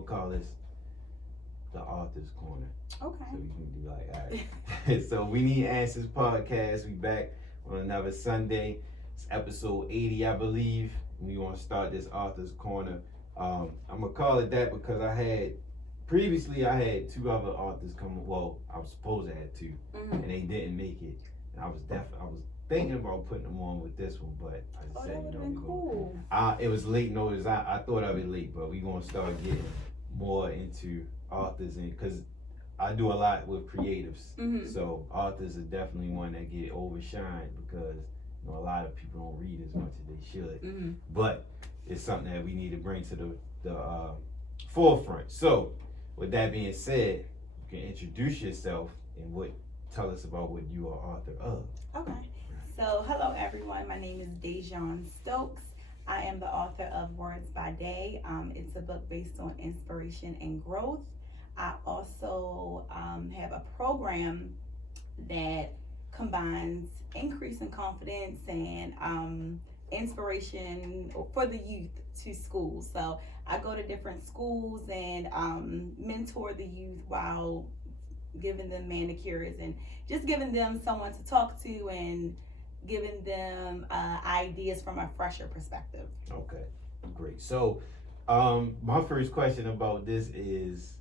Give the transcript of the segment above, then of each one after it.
gonna call this the Author's Corner. Okay. So we can be like, all right. So We Need Answers podcast. We back on another Sunday. It's episode 80, I believe. We want to start this Author's Corner. I'm gonna call it that because I had two other authors come. Well, I was supposed to have two, and they didn't make it. And I was thinking about putting them on with this one, but I just said, that would have been cool. It was late notice. I thought of it late, but we gonna start getting more into authors, and because I do a lot with creatives, so authors are definitely one that get overshined because a lot of people don't read as much as they should. But it's something that we need to bring to the forefront. So, with that being said, you can introduce yourself and tell us about what you are author of. Okay. So, hello everyone. My name is Dejan Stokes. I am the author of WrdsByDae. It's a book based on inspiration and growth. I also have a program that combines increasing confidence and inspiration for the youth to schools. So I go to different schools and mentor the youth while giving them manicures and just giving them someone to talk to and giving them ideas from a fresher perspective. Okay, great. So my first question about this is,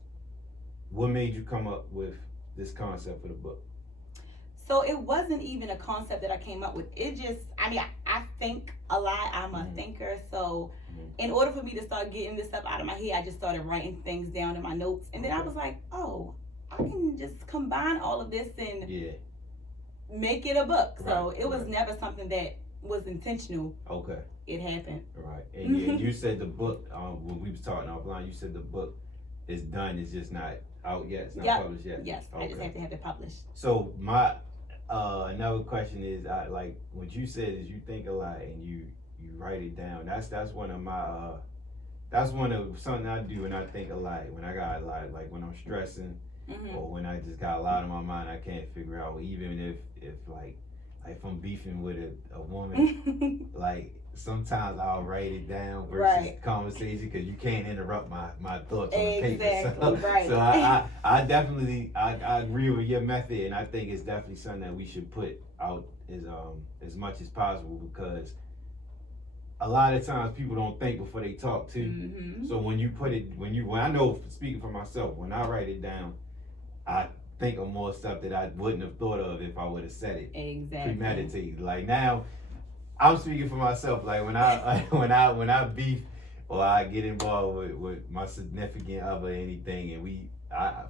what made you come up with this concept for the book? So it wasn't even a concept that I came up with. It just, I think a lot. I'm a thinker. So in order for me to start getting this stuff out of my head, I just started writing things down in my notes. And then I was like, oh, I can just combine all of this and make it a book. So it was never something that was intentional. Okay. It happened. Right. And you said the book, when we was talking offline, you said the book is done. It's just not out yet. It's not published yet. Yes. Okay. I just have to have it published. So my another question is, like what you said is you think a lot and you write it down. That's one of my something I do when I think a lot. When I got a lot, like when I'm stressing or when I just got a lot on my mind, I can't figure out. Even if like if I'm beefing with a woman, like sometimes I'll write it down versus conversation because you can't interrupt my thoughts on the paper. So I definitely I agree with your method, and I think it's definitely something that we should put out as much as possible because a lot of times people don't think before they talk too. So when I know, speaking for myself, when I write it down, I think of more stuff that I wouldn't have thought of if I would have said it premeditated. Like now, I'm speaking for myself. Like when I beef or I get involved with my significant other or anything, and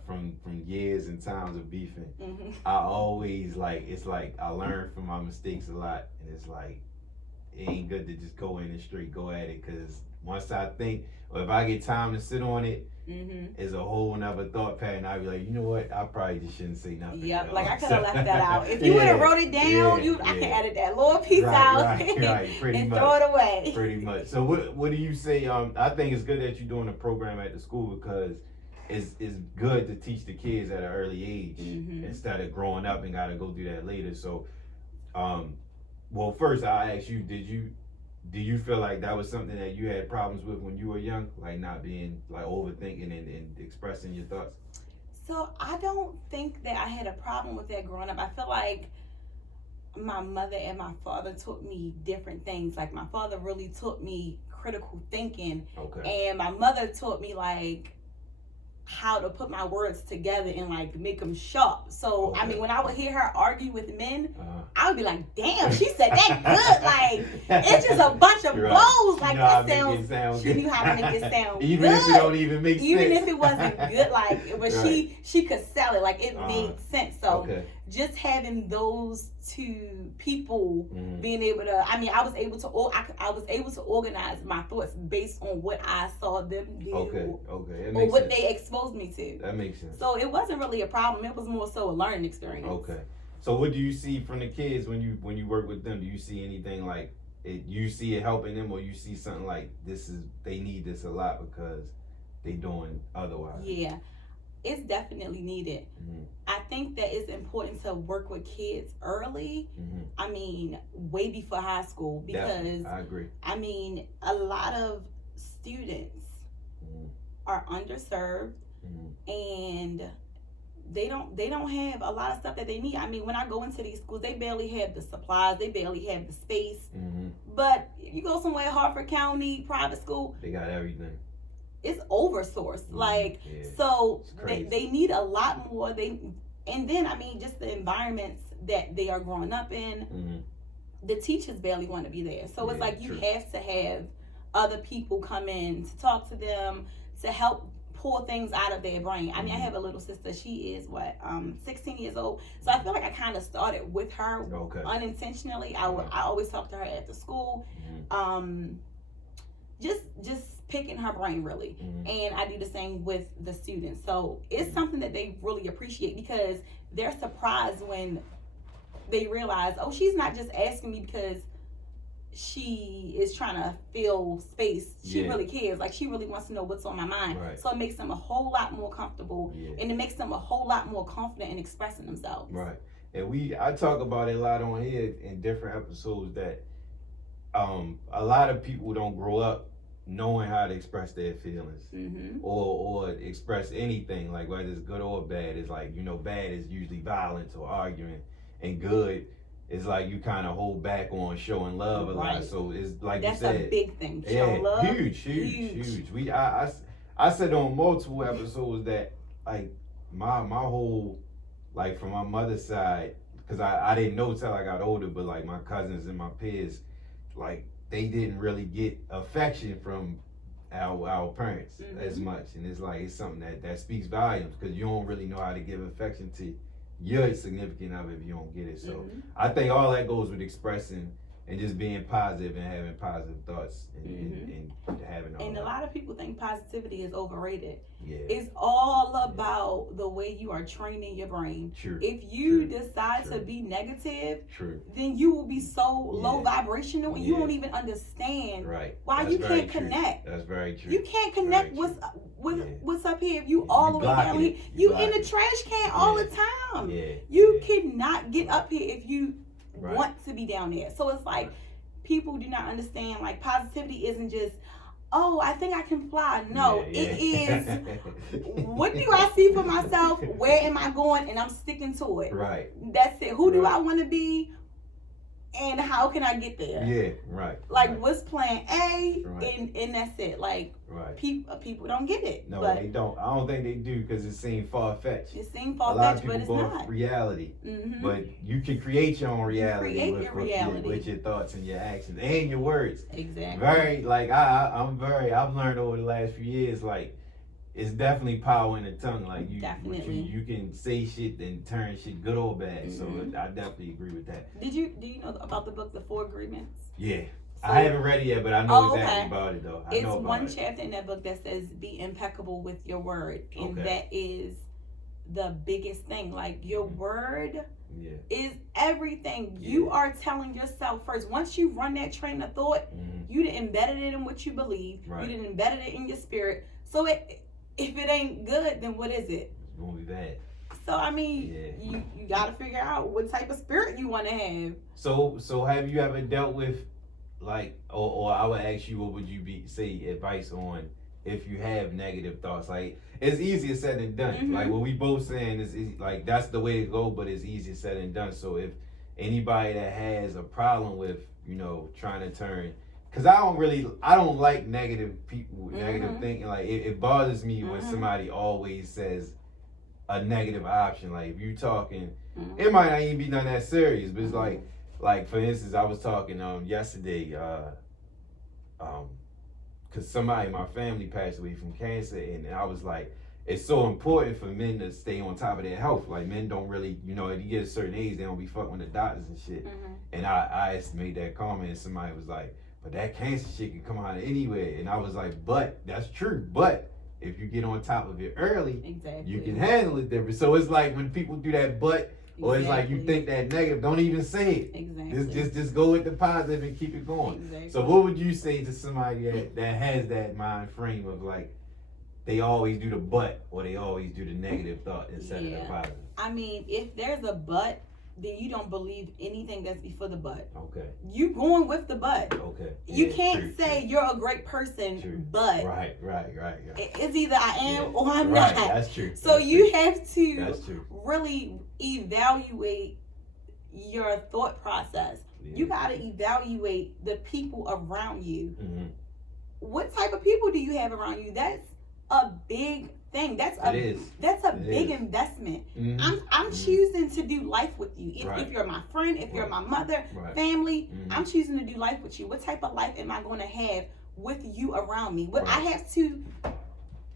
from years and times of beefing, I always it's like I learn from my mistakes a lot, and it's like it ain't good to just go in and straight go at it because once I think or if I get time to sit on it, it's a whole nother thought pattern. I'd be like, you know what? I probably just shouldn't say nothing. Yep, like I could have left that out. If you would have wrote it down, I could edit that little piece out and throw it away. Pretty much. So what do you say? I think it's good that you're doing a program at the school because it's good to teach the kids at an early age instead of growing up and got to go do that later. So, well, first I'll ask you, do you feel like that was something that you had problems with when you were young? Like not being like overthinking and expressing your thoughts? So I don't think that I had a problem with that growing up. I feel like my mother and my father taught me different things. Like my father really taught me critical thinking. And my mother taught me like how to put my words together and like make them sharp. So I mean, when I would hear her argue with men, I would be like, "Damn, she said that good." Like it's just a bunch of blows. Like that sounds. She knew how to make it sound even good. If it don't even make sense. Even if it wasn't good, like but she could sell it. Like it made sense. So just having those two people being able to, I mean, I was able to organize my thoughts based on what I saw them do, or what they exposed me to. That makes sense. So it wasn't really a problem. It was more so a learning experience. Okay. So what do you see from the kids when you work with them? Do you see anything like you see it helping them, or you see something like they need this a lot because they doing otherwise? Yeah. It's definitely needed. I think that it's important to work with kids early. I mean, way before high school, because I agree. I mean, a lot of students are underserved, and they don't have a lot of stuff that they need. I mean, when I go into these schools, they barely have the supplies, they barely have the space. But you go somewhere, Harford County private school, they got everything. It's oversourced. So they need a lot more. And then, I mean, just the environments that they are growing up in, the teachers barely want to be there. So it's like you have to have other people come in to talk to them, to help pull things out of their brain. I mean, I have a little sister. She is 16 years old. So I feel like I kind of started with her unintentionally. I always talk to her after school, just picking her brain really. And I do the same with the students. So it's something that they really appreciate, because they're surprised when they realize, oh, she's not just asking me because she is trying to fill space. She really cares. Like, she really wants to know what's on my mind. So it makes them a whole lot more comfortable, and it makes them a whole lot more confident in expressing themselves. And I talk about it a lot on here in different episodes, that a lot of people don't grow up knowing how to express their feelings, or express anything, like whether it's good or bad. It's like, bad is usually violence or arguing, and good is like you kind of hold back on showing love a lot. So it's like that's you said, a big thing. Show love, huge. I said on multiple episodes that like my whole, like from my mother's side, because I didn't know till I got older, but like my cousins and my peers, like they didn't really get affection from our parents as much, and it's like it's something that speaks volumes, because you don't really know how to give affection to your significant other if you don't get it. So I think all that goes with expressing and just being positive and having positive thoughts and having all and that. A lot of people think positivity is overrated. Yeah. It's all about the way you are training your brain. If you decide to be negative, then you will be so low vibrational, and you don't even understand why you can't connect. That's very true. You can't connect with what's up here if you all the way down here. You in the trash can all the time. You cannot get up here if you want to be down there. So it's like people do not understand, like, positivity isn't just, oh, I think I can fly. No, it is, what do I see for myself? Where am I going? And I'm sticking to it. That's it. Who do I want to be? And how can I get there? Like, what's plan A? And that's it. Like, people don't get it. No, they don't. I don't think they do, because it seems far-fetched. It seems far-fetched, but it's not. A lot of people go reality. But you can create your own reality with your thoughts and your actions and your words. Exactly. I've learned over the last few years, like, it's definitely power in the tongue. Like, you can say shit and turn shit good or bad. So I definitely agree with that. Do you know about the book, The 4 Agreements? Yeah. So, I haven't read it yet, but I know exactly about it, though. It's one chapter in that book that says, be impeccable with your word. And that is the biggest thing. Like, your word is everything. You are telling yourself first. Once you run that train of thought, you done embedded it in what you believe. You done embedded it in your spirit. So if it ain't good, then what is it? It's gonna be bad. So I mean, you gotta figure out what type of spirit you want to have. So have you ever dealt with, like, or I would ask you, what would you say advice on if you have negative thoughts? Like, it's easier said than done. Like, what we both saying is like, that's the way to go, but it's easier said than done. So if anybody that has a problem with, trying to turn, because I don't like negative people, negative thinking. Like, it bothers me when somebody always says a negative option. Like, if you talking, it might not even be none that serious, but it's like for instance, I was talking yesterday, because somebody in my family passed away from cancer, and I was like, it's so important for men to stay on top of their health. Like, men don't really, if you get a certain age, they don't be fucking with the doctors and shit. And I made that comment, and somebody was like, but that cancer shit can come out anywhere. And I was like, but that's true. But if you get on top of it early, you can handle it different. So it's like when people do that, but, or it's like you think that negative, don't even say it. Just go with the positive and keep it going. So what would you say to somebody that has that mind frame of, like, they always do the but, or they always do the negative thought instead of the positive? I mean, if there's a but, then you don't believe anything that's before the but. Okay. You going with the but. Okay. You Yeah, can't say true. you're a great person, but Right. it's either I am or I'm right. not. That's true. So That's you true. have to That's true. really evaluate your thought process. Yeah. You got to evaluate the people around you. Mm-hmm. What type of people do you have around you? That's a big thing. That's a big investment. Mm-hmm. I'm choosing to do life with you. Right. If you're my friend, if you're my mother, Right. family, Mm-hmm. I'm choosing to do life with you. What type of life am I going to have with you around me? What Right. I have to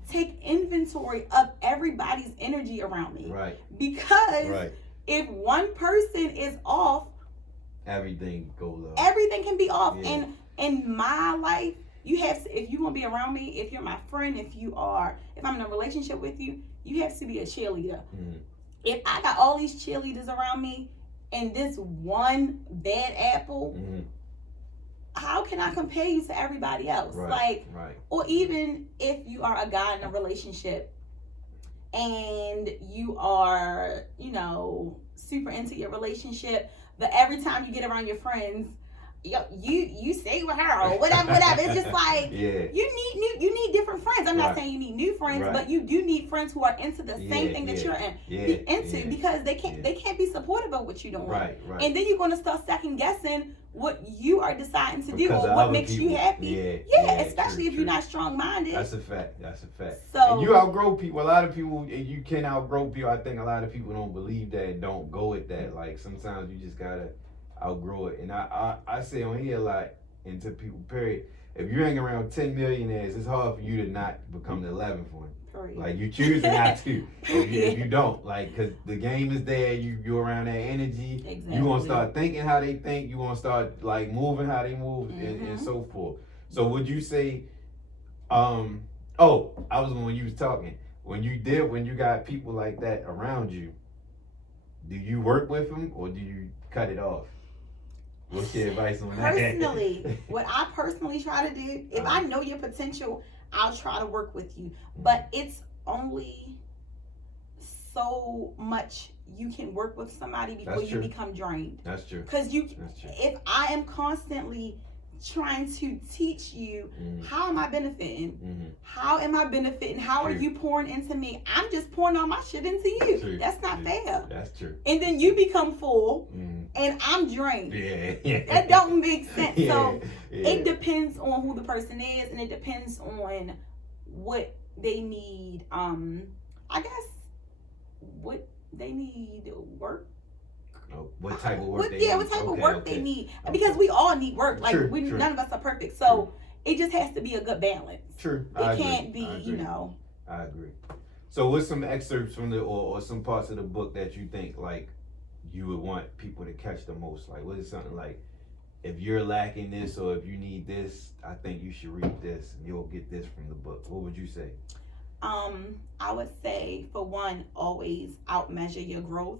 take inventory of everybody's energy around me. Right. Because if one person is off, everything goes off. Everything can be off. Yeah. And in my life, you have to, if you want to be around me, if you're my friend, if I'm in a relationship with you, you have to be a cheerleader. Mm-hmm. If I got all these cheerleaders around me and this one bad apple, Mm-hmm. how can I compare you to everybody else? Right. Or even if you are a guy in a relationship and you are, super into your relationship, but every time you get around your friends, you stay with her or whatever. It's just like you need different friends. I'm not saying you need new friends, but you do need friends who are into the same thing that you're into because they can't be supportive of what you're doing. Right. And then you're going to start second guessing what you are deciding to do Because or what makes you happy. Especially if you're not strong minded. That's a fact. So and you outgrow people. A lot of people, you can outgrow people. I think a lot of people don't believe that and don't go with that. Like sometimes you just gotta outgrow it. And I say on here a lot, and to people, period, if you hang around 10 millionaires, it's hard for you to not become the 11th one. Period. Like you choose not to if you don't, like, because the game is there, you're around that energy. Exactly. You want to start thinking how they think, you want to start like moving how they move, and so forth. So would you say when you was talking, when you got people like that around you, do you work with them or do you cut it off? What's your advice on that? Personally, what I personally try to do, if I know your potential, I'll try to work with you. But it's only so much you can work with somebody before you become drained. That's true. Because if I am constantly trying to teach you, how am I benefiting? How am I benefiting? How are you pouring into me? I'm just pouring all my shit into you. True. That's not fair. That's true. And then you become full and I'm drained. Yeah. That don't make sense. So it depends on who the person is and it depends on what they need. I guess what they need work. What type of work what type of work they need. Because we all need work. Like True. None of us are perfect. So it just has to be a good balance. True. It can't be, I agree. So what's some excerpts from or some parts of the book that you think like you would want people to catch the most? Like what is something like, if you're lacking this or if you need this, I think you should read this and you'll get this from the book. What would you say? I would say, for one, always outmeasure your growth.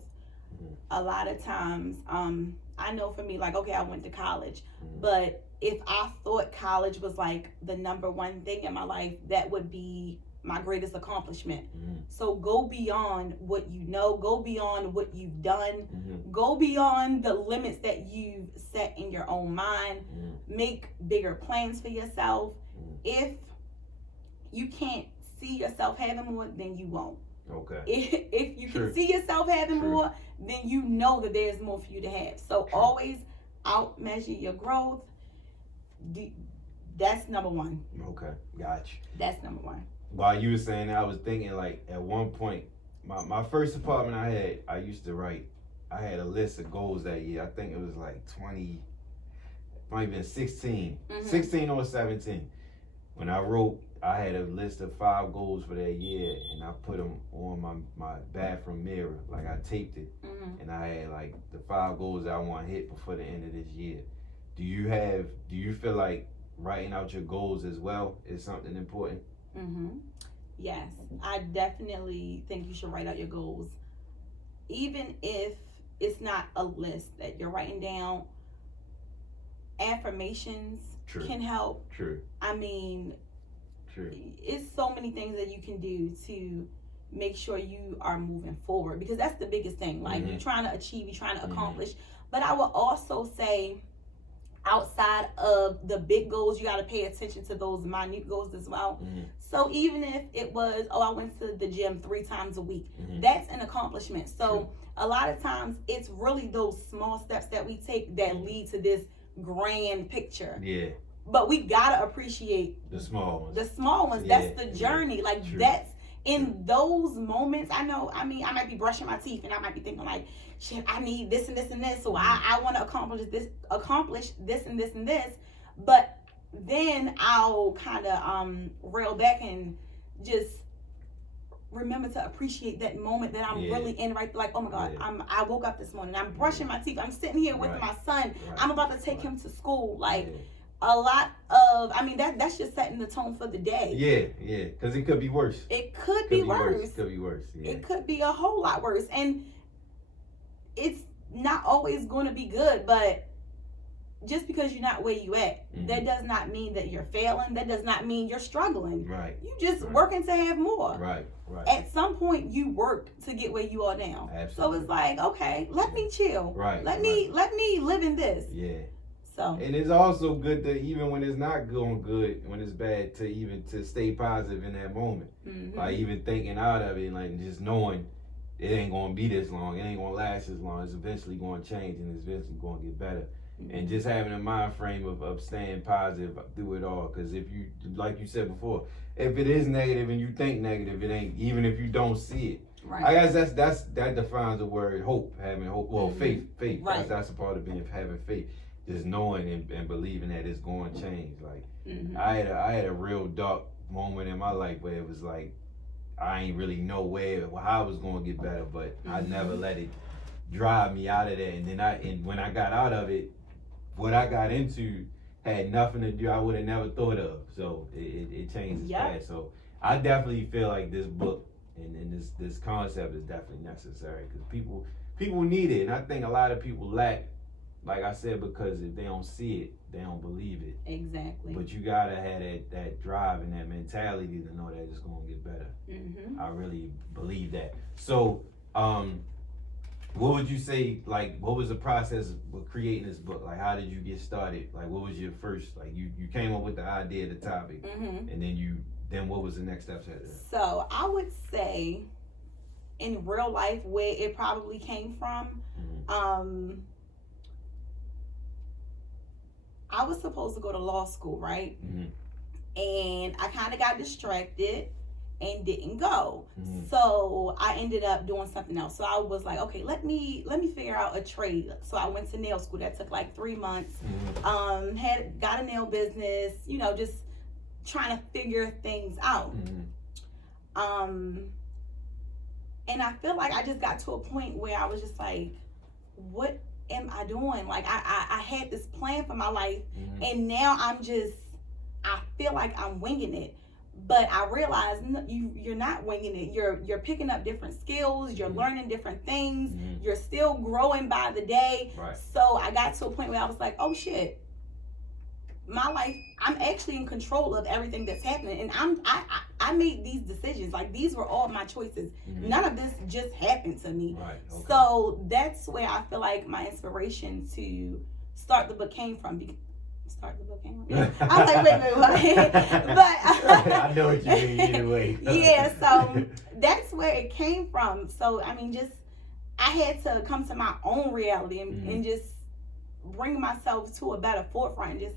A lot of times, I know for me, like, okay, I went to college, but if I thought college was like the number one thing in my life, that would be my greatest accomplishment. So go beyond what you know, go beyond what you've done, go beyond the limits that you've set in your own mind, make bigger plans for yourself. If you can't see yourself having more, then you won't. Okay. If you can see yourself having more, then you know that there's more for you to have. So always outmeasure your growth. That's number one. Okay, gotcha. That's number one. While you were saying that, I was thinking like at one point, my first apartment I used to write. I had a list of goals that year. I think it was like 20, might have been 16, 16 or 17. When I wrote, I had a list of 5 goals for that year, and I put them on my bathroom mirror. Like I taped it, and I had like the 5 goals that I want to hit before the end of this year. Do you feel like writing out your goals as well is something important? Yes, I definitely think you should write out your goals. Even if it's not a list that you're writing down, affirmations can help. True. I mean, True. It's so many things that you can do to make sure you are moving forward, because that's the biggest thing. Like, you're trying to achieve, you're trying to accomplish. But I will also say, outside of the big goals, you got to pay attention to those minute goals as well. So even if it was, I went to the gym 3 times a week, that's an accomplishment. So a lot of times it's really those small steps that we take that lead to this grand picture. Yeah. But we gotta appreciate the small ones. The small ones. Yeah. That's the journey. Like, True. that's in those moments. I might be brushing my teeth and I might be thinking like, shit, I need this and this and this. So I want to accomplish this and this and this. But then I'll kind of rail back and just remember to appreciate that moment that I'm really in, right? Like, oh my God, I woke up this morning, I'm brushing my teeth, I'm sitting here with my son, I'm about to take him to school. Like, a lot of, that's just setting the tone for the day. Yeah, because it could be worse. It could be worse. It could be worse. Yeah. It could be a whole lot worse. And it's not always going to be good, but just because you're not where you at, that does not mean that you're failing. That does not mean you're struggling. Right. You just working to have more. Right. At some point, you worked to get where you are now. Absolutely. So it's like, okay, let me chill. Right. Let me live in this. Yeah. So. And it's also good to, even when it's not going good, when it's bad, to stay positive in that moment. Like, even thinking out of it, like, just knowing it ain't going to be this long. It ain't going to last as long. It's eventually going to change and it's eventually going to get better. And just having a mind frame of staying positive through it all. Because if you, like you said before, if it is negative and you think negative, it ain't, even if you don't see it. Right. I guess that defines the word hope, having hope. Well, faith. Right. That's a part of having faith. Just knowing and believing that it's going to change. Like, I had a real dark moment in my life where it was like, I ain't really know how I was going to get better, but I never let it drive me out of that. And then when I got out of it, what I got into had nothing to do, I would have never thought of. So it changes fast. So I definitely feel like this book and this concept is definitely necessary, because people need it. And I think a lot of people lack, like I said, because if they don't see it, they don't believe it. Exactly. But you gotta have that drive and that mentality to know that it's gonna get better. I really believe that. So, what would you say, like, what was the process of creating this book? Like, how did you get started? Like, what was your first, like, you came up with the idea, the topic, and then what was the next steps after that? So, I would say, in real life, where it probably came from, I was supposed to go to law school, right? And I kind of got distracted and didn't go. So I ended up doing something else. So I was like, okay, let me figure out a trade. So I went to nail school. That took like 3 months. Got a nail business, just trying to figure things out. And I feel like I just got to a point where I was just like, what am I doing? Like, I had this plan for my life, and now I feel like I'm winging it. But I realized you're not winging it. You're picking up different skills. You're learning different things. You're still growing by the day. Right. So I got to a point where I was like, oh shit, my life, I'm actually in control of everything that's happening. And I made these decisions. Like, these were all my choices. None of this just happened to me. Right. Okay. So that's where I feel like my inspiration to start the book came from. Yeah. I'm like, wait, what? But I know what you mean either way. Yeah, so that's where it came from. So I had to come to my own reality and just bring myself to a better forefront, and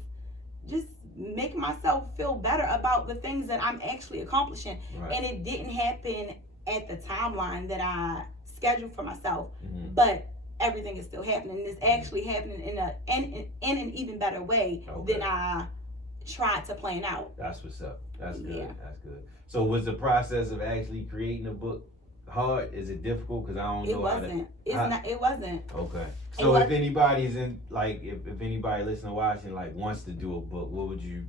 just make myself feel better about the things that I'm actually accomplishing. Right. And it didn't happen at the timeline that I scheduled for myself, but everything is still happening. It's actually happening in an even better way than I tried to plan out. That's what's up. That's good. Yeah. That's good. So was the process of actually creating a book hard? Is it difficult? Because I don't know. It wasn't. Okay. So if anybody's if anybody listening or watching wants to do a book, what would you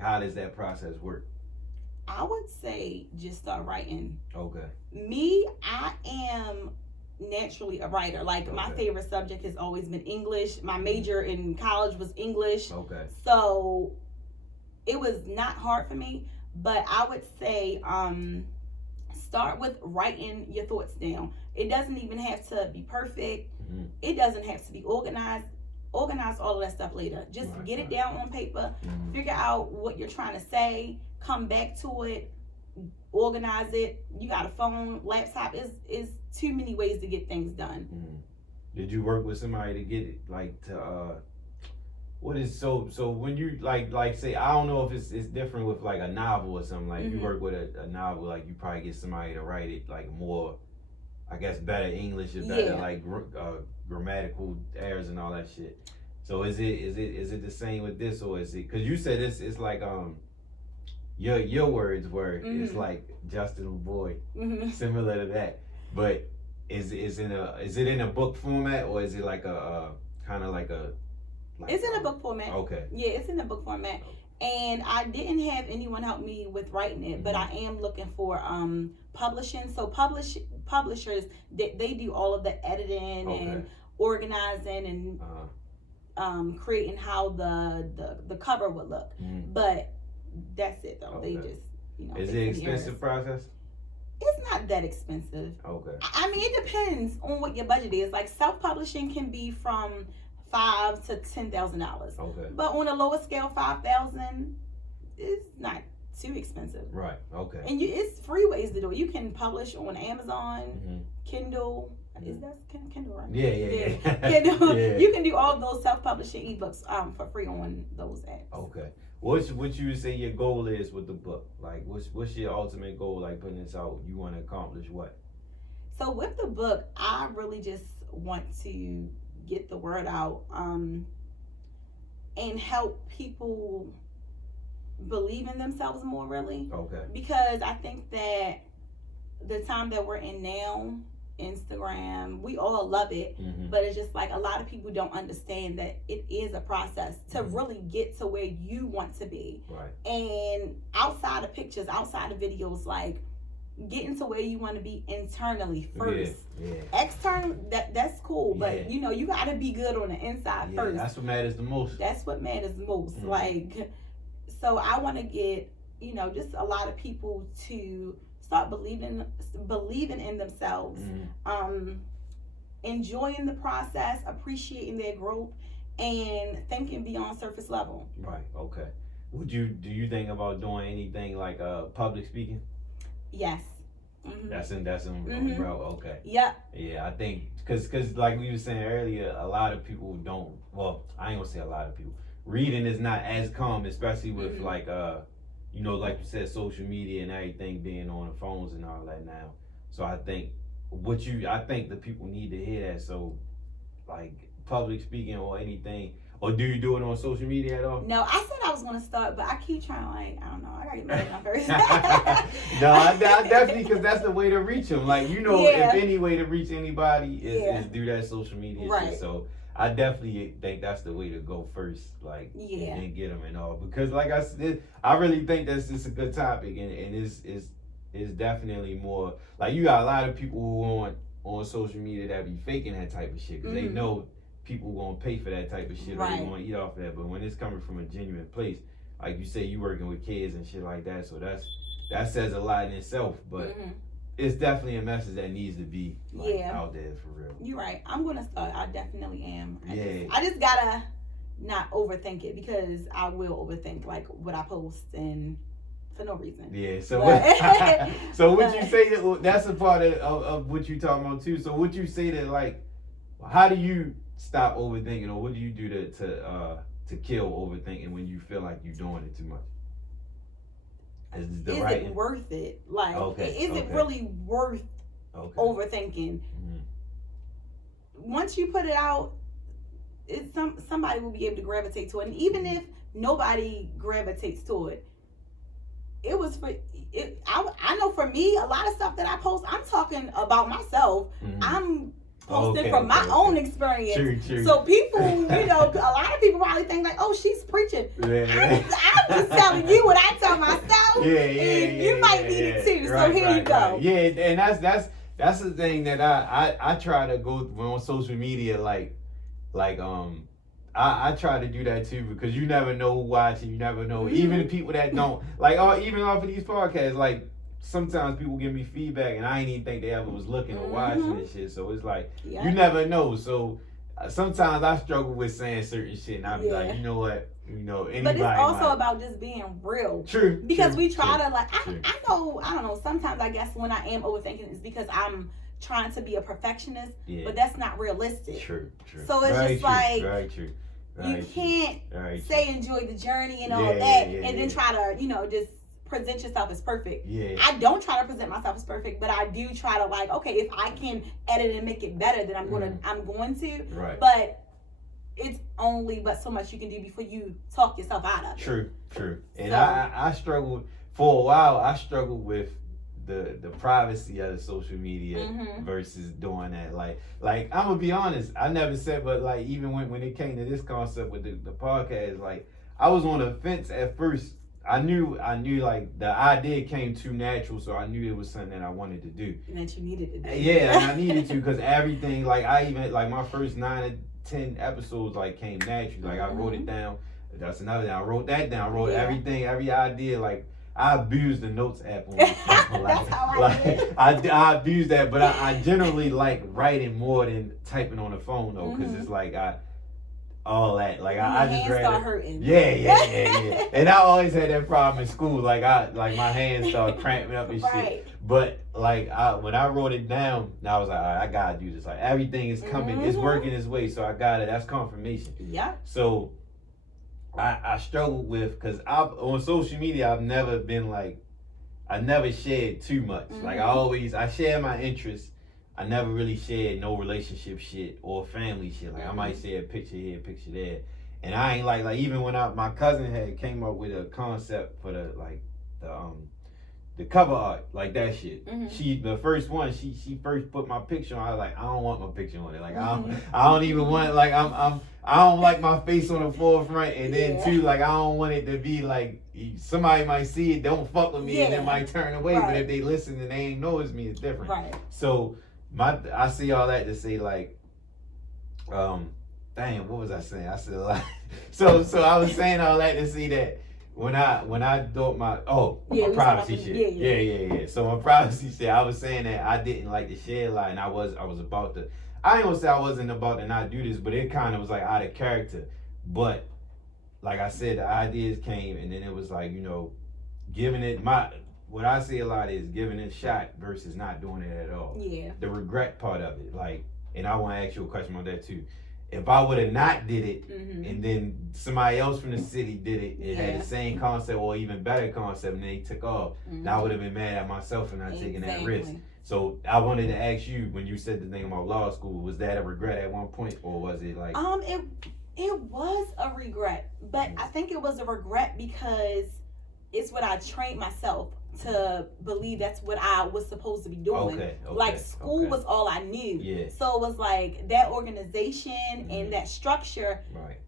how does that process work? I would say just start writing. Okay. Me, I am naturally a writer. My favorite subject has always been English. My major in college was English. Okay. So it was not hard for me, but I would say start with writing your thoughts down. It doesn't even have to be perfect. Mm-hmm. It doesn't have to be organized. Organize all of that stuff later. Just get it down on paper. Mm-hmm. Figure out what you're trying to say. Come back to it. Organize it. You got a phone, laptop. Is too many ways to get things done. Mm-hmm. Did you work with somebody to get it, like, to what is so when you like say, I don't know if it's different with like a novel or something, like you work with a novel, like you probably get somebody to write it like more, I guess, better English or better like grammatical errors and all that shit. So is it the same with this, or is it, because you said it's like your words were it's like Justin Boy, similar to that, but is it in a book format, or is it like a kind of like a it's in a book format. Okay. Yeah, it's in a book format. And I didn't have anyone help me with writing it, but I am looking for publishing. So publishers, they do all of the editing and organizing and creating how the cover would look. But that's it though. They just, Is it an expensive process? It's not that expensive. Okay. I mean, it depends on what your budget is. Like self-publishing can be from $5,000 to $10,000. Okay. But on a lower scale, $5,000 is not too expensive. Right. Okay. And it's free ways to do it. You can publish on Amazon, Kindle. Is that Kindle, right? Yeah. Kindle. Yeah. You can do all those self-publishing ebooks for free on those apps. Okay. What you would say your goal is with the book? Like, what's your ultimate goal? Like, putting this out, you want to accomplish what? So with the book, I really just want to get the word out and help people believe in themselves more, really. Okay. Because I think that the time that we're in now, Instagram, we all love it, but it's just like a lot of people don't understand that it is a process to really get to where you want to be. Right. And outside of pictures, outside of videos, like getting to where you want to be internally first. External, that's cool, but you got to be good on the inside first. That's what matters the most. That's what matters most. Like, so I want to get just a lot of people to start believing in themselves, enjoying the process, appreciating their growth, and thinking beyond surface level. Right. Okay. Do you think about doing anything like public speaking? Yes. That's in route. Okay. Yep. Yeah, I think because like we were saying earlier, a lot of people don't. Well, I ain't gonna say a lot of people. Reading is not as common, especially with like like you said, social media and everything being on the phones and all that now. So I think the people need to hear that. So like public speaking or anything. Or do you do it on social media at all? No, I said I was going to start, but I keep trying, like, I don't know, I got to get married on first. No, I definitely, because that's the way to reach them. Like, if any way to reach anybody is do that social media shit. So I definitely think that's the way to go first, like, and then get them and all. Because, like I said, I really think that's just a good topic, and it's definitely more, like, you got a lot of people who on social media that be faking that type of shit, because they know people gonna pay for that type of shit, or they want to eat off that. But when it's coming from a genuine place, like you say, you working with kids and shit like that, so that says a lot in itself. But it's definitely a message that needs to be out there for real. You're right. I'm gonna start. I definitely am. I just gotta not overthink it, because I will overthink like what I post and for no reason. Yeah. So what you say that's a part of what you talking about too. So what you say that, like, how do you stop overthinking, or what do you do to kill overthinking when you feel like you're doing it too much? Is it worth it? Like, is it really worth overthinking? Once you put it out, somebody will be able to gravitate to it. And even if nobody gravitates to it, it was for it. I know for me, a lot of stuff that I post, I'm talking about myself. I'm posting from my own experience. True. So people, a lot of people probably think like, oh, she's preaching. I'm just telling you what I tell myself. And you might need it too. So here you go. Yeah, and that's the thing that I try to go on social media, I try to do that too, because you never know who watching, you never know. Even the people that don't, like, even off of these podcasts, like, sometimes people give me feedback and I ain't even think they ever was looking or watching and shit. So it's like Yeah. you never know. So sometimes I struggle with saying certain shit, and I be like, you know what, anybody. But it's also about just being real. True. Because we try to like, I don't know. Sometimes I guess when I am overthinking, it's because I'm trying to be a perfectionist, but that's not realistic. True. So it's very just true, like very true. You can't say enjoy the journey and all that, and then try to just present yourself as perfect. Yeah. I don't try to present myself as perfect, but I do try to like, okay, if I can edit and make it better, then I'm going to. Right. But it's only but so much you can do before you talk yourself out of it. True. And I struggled for a while. I struggled with the privacy of the social media versus doing that. Like I'm gonna be honest. I never said, but like even when it came to this concept with the podcast, like I was on the fence at first. I knew like the idea came too natural, so I knew it was something that I wanted to do. And that you needed to do. Yeah, and I needed to because everything, like I even like my first 9 or 10 episodes like came naturally. Like I wrote it down. That's another thing. I wrote that down. I wrote everything, every idea. Like I abused the notes app on my phone. That's how I did. I abused that, but I generally like writing more than typing on the phone though, because it's like all that. Like I just hands start hurting. Yeah. And I always had that problem in school. Like my hands started cramping up and shit. But like when I wrote it down, I was like, all right, I gotta do this. Like everything is coming, it's working its way, so I got it. That's confirmation. Yeah. So I struggled with, because on social media I've never been like, I never shared too much. Like I share my interests. I never really shared no relationship shit or family shit. Like I might share a picture here, picture there, and I ain't like even when my cousin had came up with a concept for the cover art, like that shit. The first one, she first put my picture on. I was like, I don't want my picture on it. Like I don't even want, like I don't like my face on the forefront, and then too, like I don't want it to be like somebody might see it, don't fuck with me, and then might turn away. But if they listen and they ain't know it's me, it's different. Right. So I see all that to say like, damn, what was I saying? I said a lot. So I was saying all that to see that when I thought my privacy shit. Yeah. So my privacy shit, I was saying that I didn't like to share a lot, and I was about to. I ain't gonna say I wasn't about to not do this, but it kind of was like out of character. But like I said, the ideas came, and then it was like, giving it what I see a lot is giving it a shot versus not doing it at all. Yeah. The regret part of it, like, and I want to ask you a question on that too. If I would have not did it, and then somebody else from the city did it, it had the same concept or even better concept, and they took off, then I would have been mad at myself for not taking that risk. So I wanted to ask you, when you said the thing about law school, was that a regret at one point, or was it like? It was a regret, but I think it was a regret because it's what I trained myself to believe that's what I was supposed to be doing. Okay, like school was all I knew. Yeah. So it was like that organization and that structure. Right.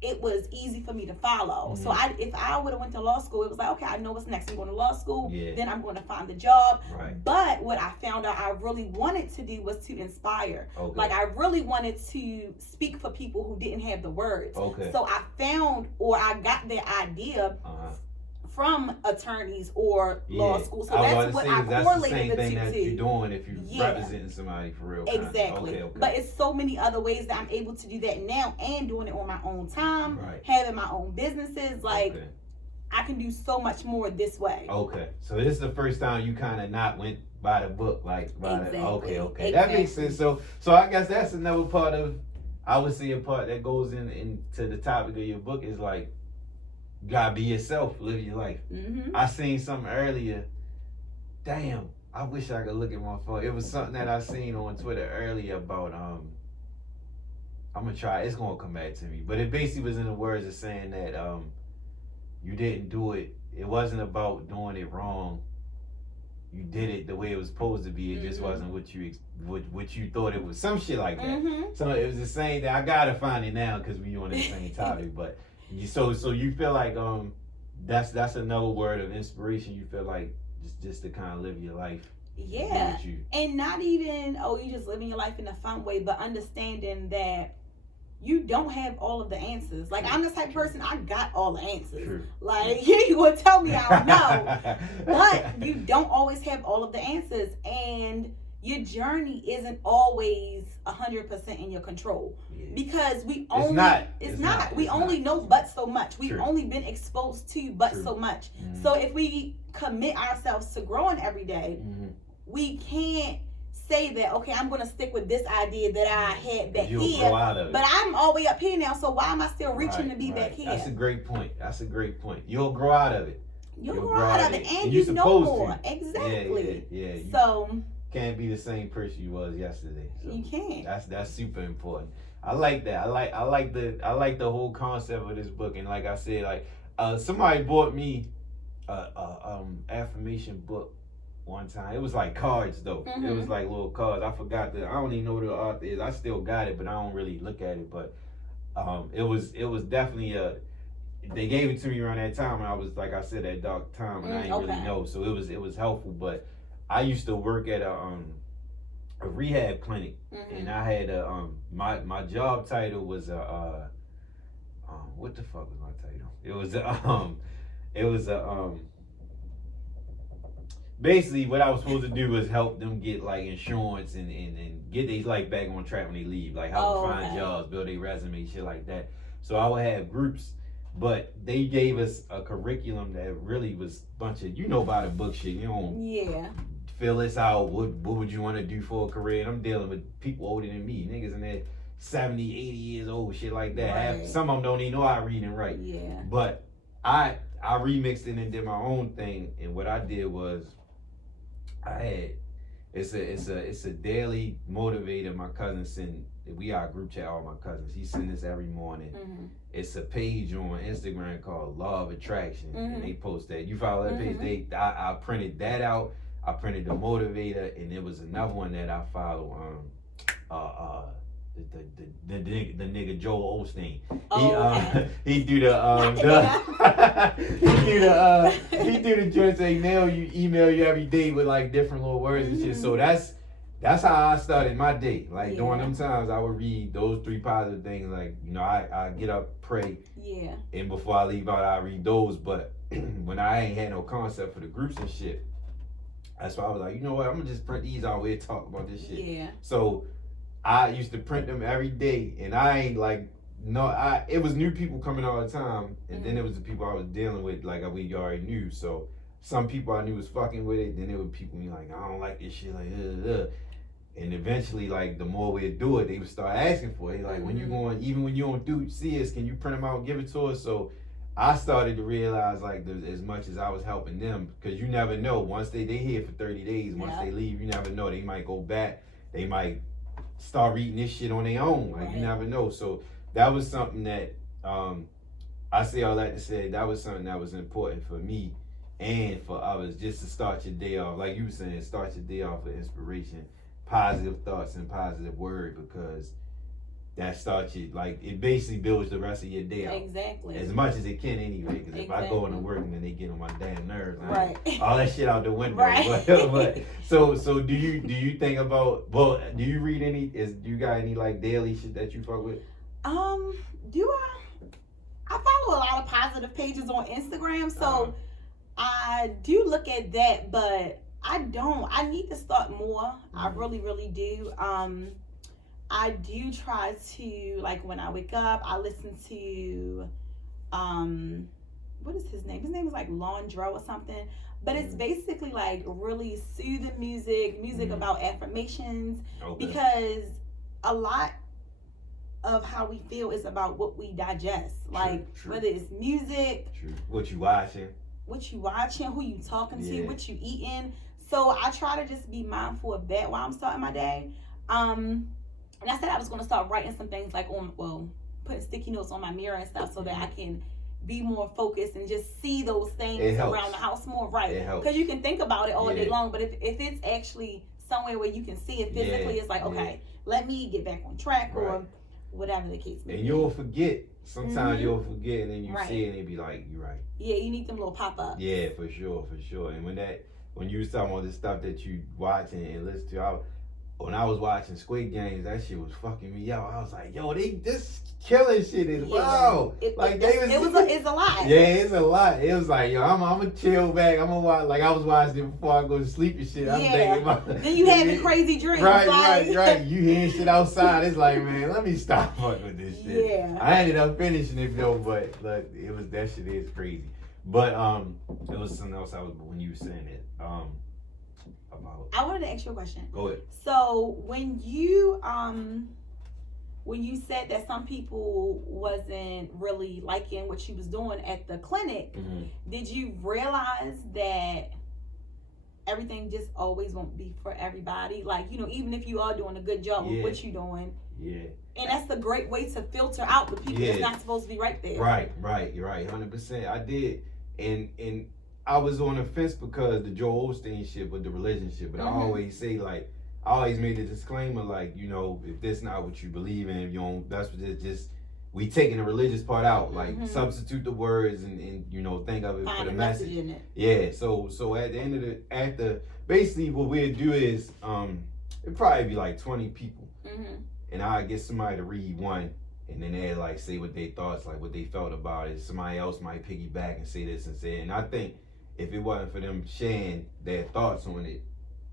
It was easy for me to follow. So if I would have went to law school, it was like, okay, I know what's next. I'm going to law school. Yeah. Then I'm going to find the job. Right. But what I found out I really wanted to do was to inspire. Okay. Like I really wanted to speak for people who didn't have the words. Okay. So I got the idea from attorneys or law school. So that's what I correlated the two to. That's the same thing that you're doing if you're representing somebody for real. Exactly. Okay. But it's so many other ways that I'm able to do that now and doing it on my own time, having my own businesses. Like, I can do so much more this way. Okay. So this is the first time you kind of not went by the book, like by exactly. Okay. Exactly. That makes sense. So I guess that's another part of, I would say a part that goes into the topic of your book is like, you gotta be yourself, live your life. I seen something earlier. Damn, I wish I could look at my phone. It was something that I seen on Twitter earlier about I'm gonna try. It's gonna come back to me, but it basically was in the words of saying that you didn't do it. It wasn't about doing it wrong. You did it the way it was supposed to be. It just wasn't what you thought it was. Some shit like that. So it was the same thing. I gotta find it now because we on the same topic, but. So you feel like that's another word of inspiration. You feel like just to kind of live your life. Yeah. And not even you just living your life in a fun way, but understanding that you don't have all of the answers. Like, I'm the type of person, I got all the answers. True. Like, you gonna tell me I don't know. But you don't always have all of the answers. And your journey isn't always 100% in your control. Yeah. Because we only... It's not. We only know but so much. We've only been exposed to but so much. Mm-hmm. So if we commit ourselves to growing every day, we can't say that, okay, I'm going to stick with this idea that I had back here, but I'm all the way up here now, so why am I still reaching to be back here? That's a great point. You'll grow out of it. You'll grow out of it, and you know more. Exactly. Yeah. So can't be the same person you was yesterday. So you can't. That's super important. I like that. I like the whole concept of this book, and like I said, like somebody bought me a affirmation book one time. It was like cards though. Mm-hmm. It was like little cards. I forgot I don't even know who the author is. I still got it, but I don't really look at it. But it was definitely they gave it to me around that time, and I was, like I said, that dark time, and I didn't really know. So it was helpful. But I used to work at a rehab clinic, and I had my job title was what the fuck was my title? It was basically, what I was supposed to do was help them get like insurance and get their life back on track when they leave, like help them find jobs, build their resume, shit like that. So I would have groups, but they gave us a curriculum that really was a bunch of, by the book shit. You know, fill this out. What would you want to do for a career? And I'm dealing with people older than me, niggas in there 70, 80 years old, shit like that. Right. Some of them don't even know how to read and write. Yeah. But I remixed it and did my own thing, and what I did was, it's a daily motivator my cousin send. We are a group chat, all my cousins. He send this every morning. Mm-hmm. It's a page on Instagram called Law of Attraction, and they post that. You follow that page? I printed that out. I printed the motivator, and there was another one that I follow. The nigga Joel Osteen. He do the joints they email you every day with like different little words and shit. So that's how I started my day. Like during them times, I would read those 3 positive things. Like, I get up, pray, and before I leave out, I read those. But when I ain't had no concept for the groups and shit, that's why I was like, you know what, I'm gonna just print these out and talk about this shit. Yeah. So I used to print them every day, and I ain't like, it was new people coming all the time, and then it was the people I was dealing with, like we already knew. So some people I knew was fucking with it, then there were people like, I don't like this shit, like, and eventually, like, the more we do it, they would start asking for it. Like, when you going, even when you don't see us, can you print them out and give it to us? So I started to realize, like, as much as I was helping them, because you never know, once they here for 30 days, once they leave, you never know, they might go back, they might start reading this shit on their own. Like, you never know. So that was something that I say all that to say that was something that was important for me and for others, just to start your day off, like you were saying, start your day off with inspiration, positive thoughts and positive word, because that starts you, like, it basically builds the rest of your day out. Exactly. As much as it can anyway, because if I go into work and then they get on my damn nerves, all that shit out the window. Right. But so do you think about, do you read do you got any like daily shit that you fuck with? Do I follow a lot of positive pages on Instagram, so I do look at that, but I need to start more. I really, really do. I do try to, like, when I wake up, I listen to, what is his name? His name is like Londro or something. But it's basically like really soothing music about affirmations. Okay. Because a lot of how we feel is about what we digest. Like, whether it's music. True. What you watching, who you talking to, what you eating. So I try to just be mindful of that while I'm starting my day. And I said I was going to start writing some things like putting sticky notes on my mirror and stuff so that I can be more focused and just see those things around the house more. Right. Because you can think about it all day long, but if it's actually somewhere where you can see it physically, it's like, okay, let me get back on track or whatever the case may be. And you'll forget. Sometimes you'll forget, and then you see it and it be like, you're right. Yeah, you need them little pop-ups. Yeah, for sure. And when you was talking about the stuff that you watch and listen to, when I was watching Squid Games, that shit was fucking me up. I was like, yo, this killing shit is wow. It's a lot. Yeah, it's a lot. It was like, yo, I'm gonna chill back. I'm gonna watch, like I was watching it before I go to sleep and shit. I'm thinking about then you having crazy dreams. Right. You hearing shit outside. It's like, man, let me stop fucking with this shit. Yeah. I ended up finishing it though, but look, that shit is crazy. But it was something else when you were saying it. About. I wanted to ask you a question. Go ahead. So when you said that some people wasn't really liking what you was doing at the clinic, did you realize that everything just always won't be for everybody? Like, you know, even if you are doing a good job with what you're doing. Yeah. And that's a great way to filter out the people that's not supposed to be right there. Right. You're right. 100%. I did. And I was on the fence because the Joel Osteen shit with the religion shit. But I always say, like, I always made a disclaimer, like, you know, if that's not what you believe in, if you don't, that's what it's just, we taking the religious part out, like substitute the words and you know, think of it for the message. In it. Yeah. So at the end of basically what we'll do is, it'd probably be like 20 people, and I get somebody to read one, and then they like say what they thoughts, like what they felt about it. Somebody else might piggyback and say this and say, and I think if it wasn't for them sharing their thoughts on it,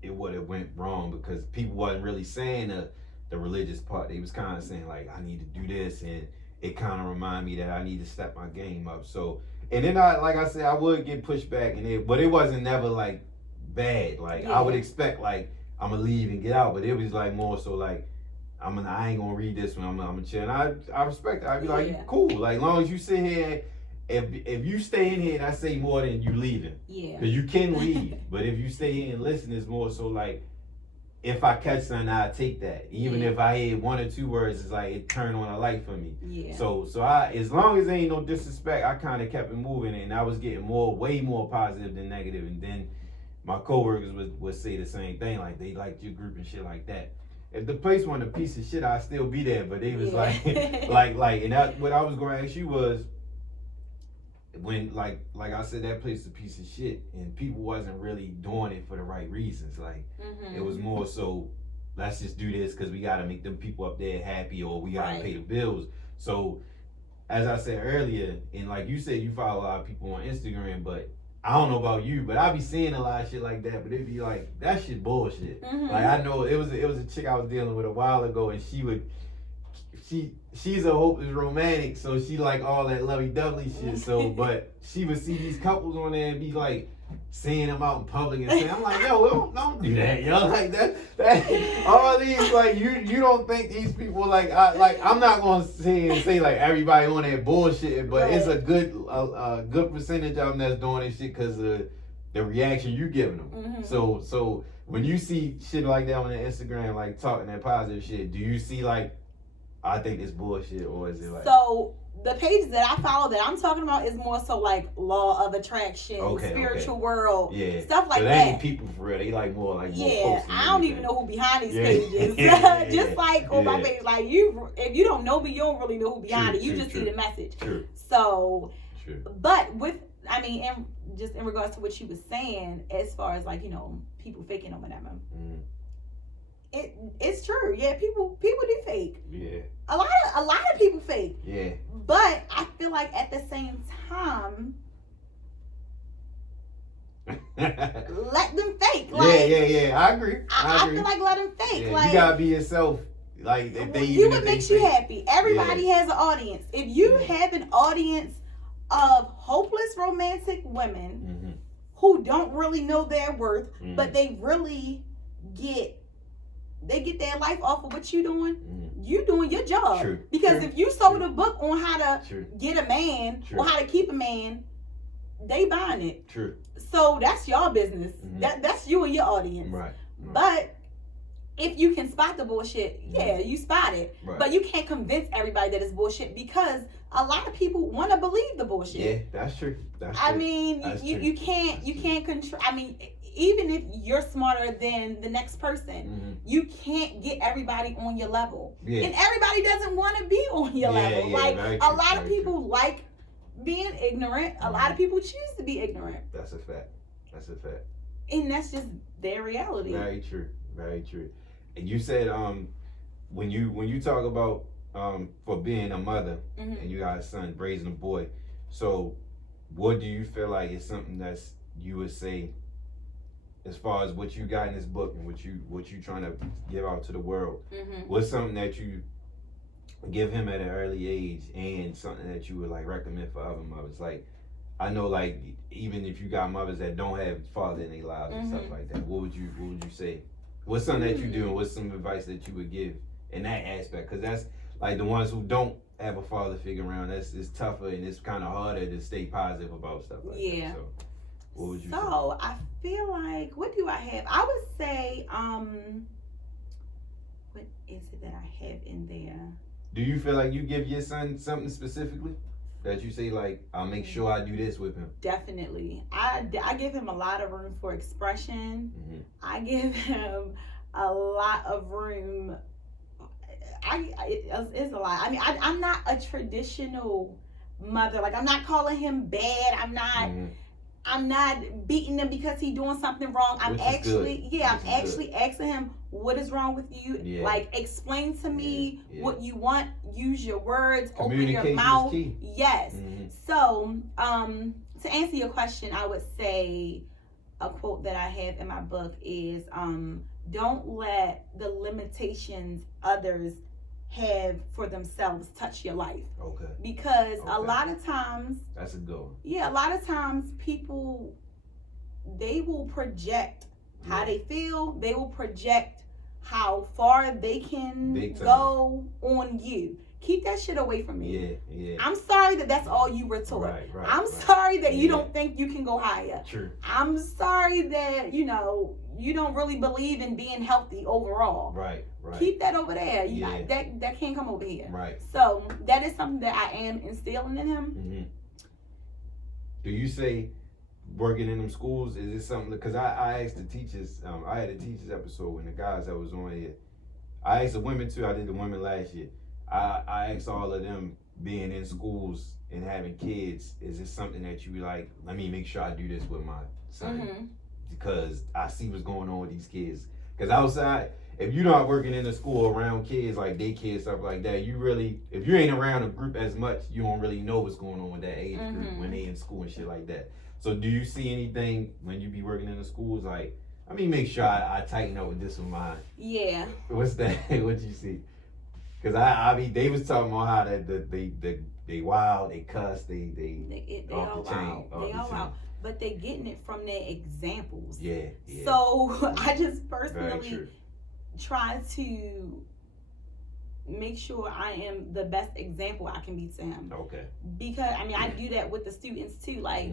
it would have went wrong because people wasn't really saying the religious part. They was kind of saying like, I need to do this, and it kind of remind me that I need to step my game up. So, and then like I said, I would get pushed back, but it wasn't never like bad. Like I would expect like I'm gonna leave and get out, but it was like more so like I ain't gonna read this one. I'm gonna chill. And I respect it. I'd be like, cool. Like long as you sit here. If you stay in here, I say more than you leaving. Yeah. Because you can leave, but if you stay here and listen, it's more so like, if I catch something, I take that. Even if I hear one or two words, it's like it turned on a light for me. Yeah. So I, as long as there ain't no disrespect, I kind of kept it moving, and I was getting way more positive than negative. And then my coworkers would say the same thing, like they liked your group and shit like that. If the place wasn't a piece of shit, I'd still be there. But they was like, and that, what I was going to ask you was, when like I said, that place is a piece of shit, and people wasn't really doing it for the right reasons. Like it was more so, let's just do this because we got to make them people up there happy, or we got to pay the bills. So as I said earlier, and like you said, you follow a lot of people on Instagram, but I don't know about you, but I be seeing a lot of shit like that. But it'd be like, that shit bullshit. Like I know it was a chick I was dealing with a while ago, and she's a hopeless romantic, so she like all that lovey-dovey shit. So, but she would see these couples on there and be like seeing them out in public and saying, I'm like, yo, don't do that, yo. Like that all these, like you don't think these people I'm not gonna say like everybody on that bullshit, but it's a good percentage of them that's doing this shit because of the reaction you giving them. So when you see shit like that on the Instagram, like talking that positive shit, do you see like, I think it's bullshit, or is it like... So, the pages that I follow that I'm talking about is more so like law of attraction, spiritual world, stuff like that. So they ain't people for real. They like more like more posts. I don't even know who behind these pages. Just like on my page, like if you don't know me, you don't really know who behind it. You just see the message. So, but in regards to what she was saying, as far as like, you know, people faking or whatever. It's true. Yeah, people do fake. Yeah. A lot of people fake. Yeah. But I feel like at the same time, let them fake. Like, yeah. I agree. I feel like let them fake. Yeah, like, you gotta be yourself. Like if they do what makes you happy. Everybody has an audience. If you have an audience of hopeless romantic women who don't really know their worth, but they really get their life off of what you doing. You doing your job. Because if you sold a book on how to get a man or how to keep a man, they buying it. So that's your business. That's you and your audience. Right. But if you can spot the bullshit, you spot it. Right. But you can't convince everybody that it's bullshit because a lot of people want to believe the bullshit. Yeah, that's true. You can't control. I mean, even if you're smarter than the next person, you can't get everybody on your level. Yeah. And everybody doesn't want to be on your level. Like a lot of people like being ignorant. A lot of people choose to be ignorant. That's a fact. And that's just their reality. Very true. you said when you talk about for being a mother Mm-hmm. and you got a son raising a boy, so what do you feel like is something that's you would say as far as what you got in this book and what you trying to give out to the world? Mm-hmm. What's something that you give him at an early age and something that you would like recommend for other mothers? Like, I know, like, even if you got mothers that don't have father in their lives and stuff like that, what would you say? What's something that you do and what's some advice that you would give in that aspect? Because that's like the ones who don't have a father figure around, it's tougher and it's kind of harder to stay positive about stuff like that. So what would you say? So I feel like, what do I have? I would say, what is it that I have in there? Do you feel like you give your son something specifically that you say, like, I'll make sure I do this with him? Definitely. I give him a lot of room for expression. Mm-hmm. I give him a lot of room. It's a lot. I mean, I'm not a traditional mother. Like, I'm not calling him bad. I'm not. Mm-hmm. I'm not beating him because he's doing something wrong. I'm actually asking him, what is wrong with you? Yeah. Like, explain to me what you want. Use your words. Open your Communication mouth. is key. Yes. Mm-hmm. So, to answer your question, I would say a quote that I have in my book is, don't let the limitations others have for themselves touch your life. Okay. Because a lot of times, that's a good one. Yeah, a lot of times people, they will project how they feel. They will project how far they can go on you. Keep that shit away from me. Yeah. I'm sorry that that's all you were taught. Right, I'm sorry that you don't think you can go higher. True. I'm sorry that, you don't really believe in being healthy overall. Right. Keep that over there. Yeah. That can't come over here. Right. So that is something that I am instilling in him. Mm-hmm. Do you say working in them schools, is it something, because I asked the teachers, I had a teachers episode when the guys that was on here, I asked the women too, I did the women last year. I asked all of them being in schools and having kids, is it something that you like, let me make sure I do this with my son, because I see what's going on with these kids. Because outside, if you're not working in the school around kids, like daycare, stuff like that, you really, if you ain't around a group as much, you don't really know what's going on with that age group when they in school and shit like that. So do you see anything when you be working in the schools, like, let me make sure I tighten up with this one mine? Yeah. What's that? What you see? Because I mean, they was talking about how they wild, they cuss, they off the chain. They all wild. But they getting it from their examples. Yeah. So I just personally try to make sure I am the best example I can be to him. Okay. Because, I mean, I do that with the students too. Like,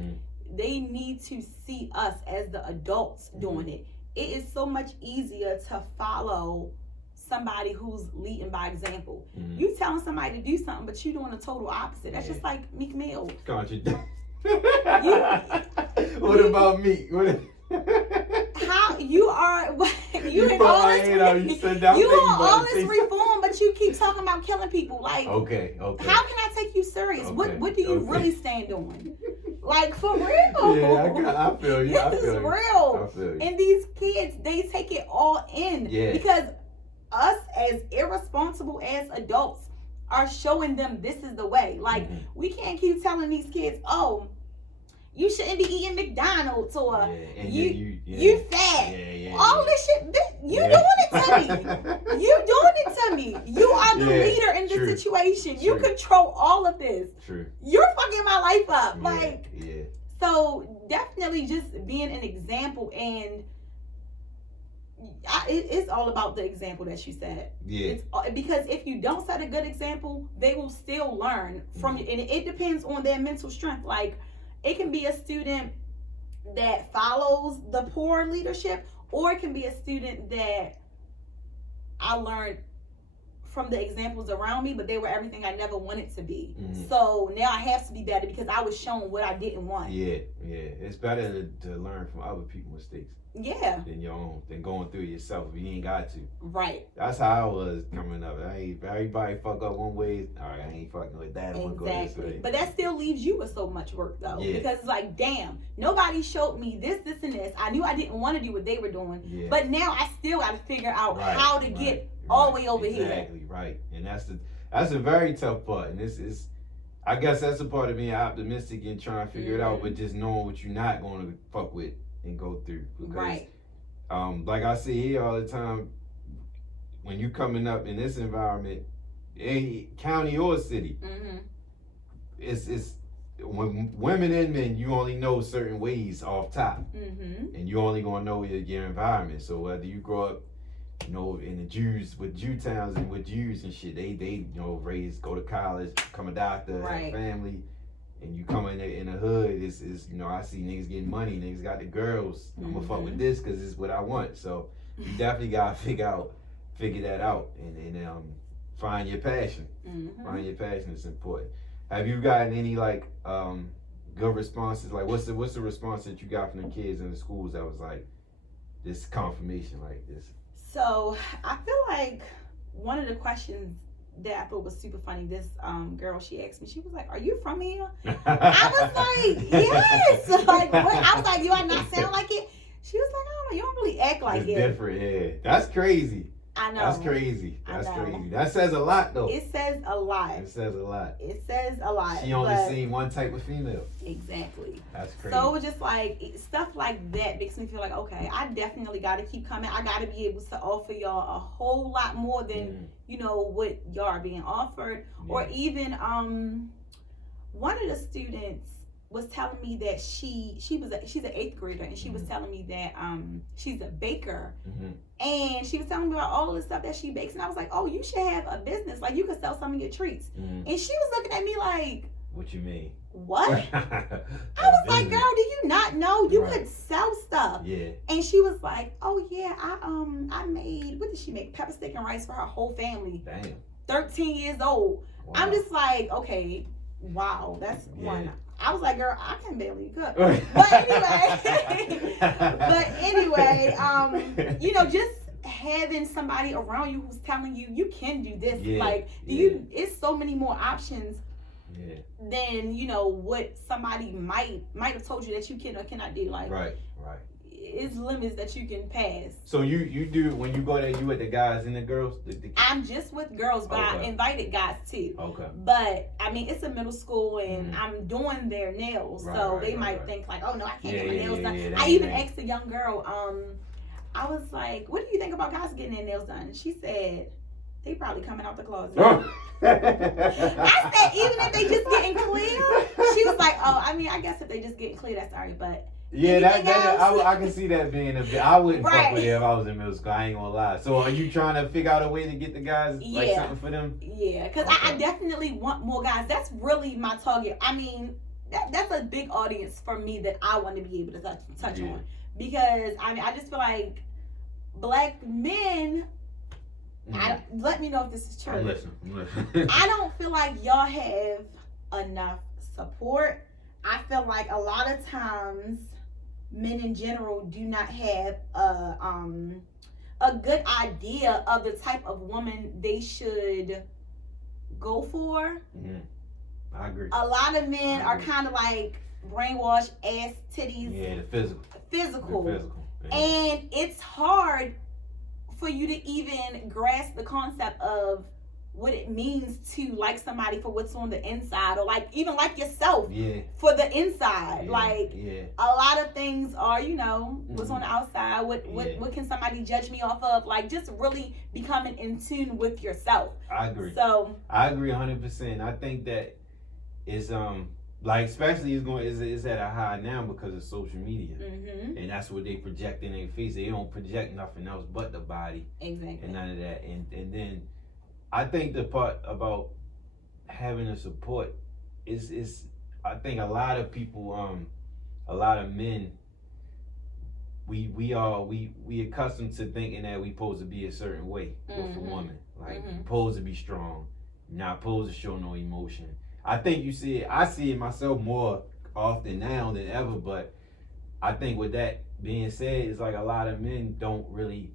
they need to see us as the adults doing it. It is so much easier to follow somebody who's leading by example. You telling somebody to do something, but you doing the total opposite. That's just like Meek Mill. What about me? How you are? You in all this reform, but you keep talking about killing people. Like, okay. How can I take you serious? Okay. What do you really stand on? Like, for real. Yeah, I feel you. This is real. And these kids, they take it all in. Yeah. Because us as irresponsible as adults are showing them this is the way. Like, we can't keep telling these kids, oh, you shouldn't be eating McDonald's, or you fat. All this shit, you doing it to me. You doing it to me. You are the leader in this situation. You control all of this. You're fucking my life up. So definitely just being an example, and it's all about the example that you set. Because if you don't set a good example, they will still learn from you, and it depends on their mental strength. Like, it can be a student that follows the poor leadership, or it can be a student that I learned from the examples around me, but they were everything I never wanted to be. Mm-hmm. So now I have to be better because I was shown what I didn't want. Yeah. It's better to learn from other people's mistakes. Yeah. Than your own, than going through it yourself if you ain't got to. Right. That's how I was coming up. Everybody fuck up one way. All right, I ain't fucking with that. I'm gonna go this way. But that still leaves you with so much work though. Yeah. Because it's like, damn, nobody showed me this, and this. I knew I didn't want to do what they were doing. Yeah. But now I still got to figure out how to get all the way over here. Exactly, right. And that's a very tough part. And this is, I guess that's a part of being optimistic and trying to figure it out, but just knowing what you're not going to fuck with and go through. Because, right. Like I say here all the time, when you coming up in this environment, any county or city, it's when women and men, you only know certain ways off top, and you only gonna know your environment. So whether you grow up, you know, in the Jews with Jew towns and with Jews and shit, they you know raised, go to college, become a doctor, have family. And you come in the hood, is you know, I see niggas getting money, niggas got the girls. I'm gonna fuck with this because it's what I want. So you definitely gotta figure that out and find your passion. Find your passion is important. Have you gotten any like good responses? Like what's the response that you got from the kids in the schools that was like this confirmation like this? So I feel like one of the questions that I thought was super funny, this girl, she asked me, she was like, "Are you from here?" I was like, "Yes." Like, what? I was like, "Do I not sound like it?" She was like, "I don't know, you don't really act like it's it." Different, yeah. That's crazy. I know. That's crazy. That says a lot, though. It says a lot. It says a lot. She only seen one type of female. Exactly. That's crazy. So it was just like, stuff like that makes me feel like, okay, I definitely got to keep coming. I got to be able to offer y'all a whole lot more than, you know, what y'all are being offered. Yeah. Or even one of the students was telling me that she's an 8th grader, and she was telling me that she's a baker, and she was telling me about all of the stuff that she bakes, and I was like, "Oh, you should have a business. Like, you could sell some of your treats." And she was looking at me like, "What you mean? What?" I was like, "Girl, do you not know you could sell stuff?" Yeah. And she was like, "Oh yeah, I made, what did she make? Pepper steak and rice for her whole family." Damn. 13 years old. Wow. I'm just like, okay, wow, that's one. I was like, "Girl, I can barely cook." But anyway, you know, just having somebody around you who's telling you you can do this, like, it's so many more options than, you know, what somebody might have told you that you can or cannot do. Like, right. It's limits that you can pass. So you do, when you go there, you with the guys and the girls? I'm just with girls, but I invited guys too. Okay. But I mean, it's a middle school, and I'm doing their nails, so they might think like, "Oh no, I can't get my nails done." I even asked a young girl, I was like, "What do you think about guys getting their nails done?" And she said, "They probably coming out the closet." I said, "Even if they just getting clear?" She was like, "Oh, I mean, I guess if they just getting clear, that's alright, but." Yeah, I can see that being a bit. I wouldn't fuck with it if I was in middle school. I ain't gonna lie. So are you trying to figure out a way to get the guys like something for them? Yeah, because I definitely want more guys. That's really my target. I mean, that's a big audience for me that I want to be able to touch on. Because I mean, I just feel like black men. Let me know if this is true. I'm listening. I don't feel like y'all have enough support. I feel like a lot of times men in general do not have a good idea of the type of woman they should go for. I agree. A lot of men are kind of like brainwashed, ass, titties. Yeah, the physical. Yeah. And it's hard for you to even grasp the concept of what it means to like somebody for what's on the inside, or like even like yourself for the inside. A lot of things are, you know, what's on the outside, what can somebody judge me off of, like just really becoming in tune with yourself. I agree. So I agree 100%. I think that it's like, especially it's at a high now because of social media, and that's what they project in their face. They don't project nothing else but the body, exactly, and none of that. And then I think the part about having the support is I think a lot of people, a lot of men we accustomed to thinking that we supposed to be a certain way with a woman. Like you supposed to be strong, not supposed to show no emotion. I think I see it myself more often now than ever, but I think with that being said, it's like a lot of men don't really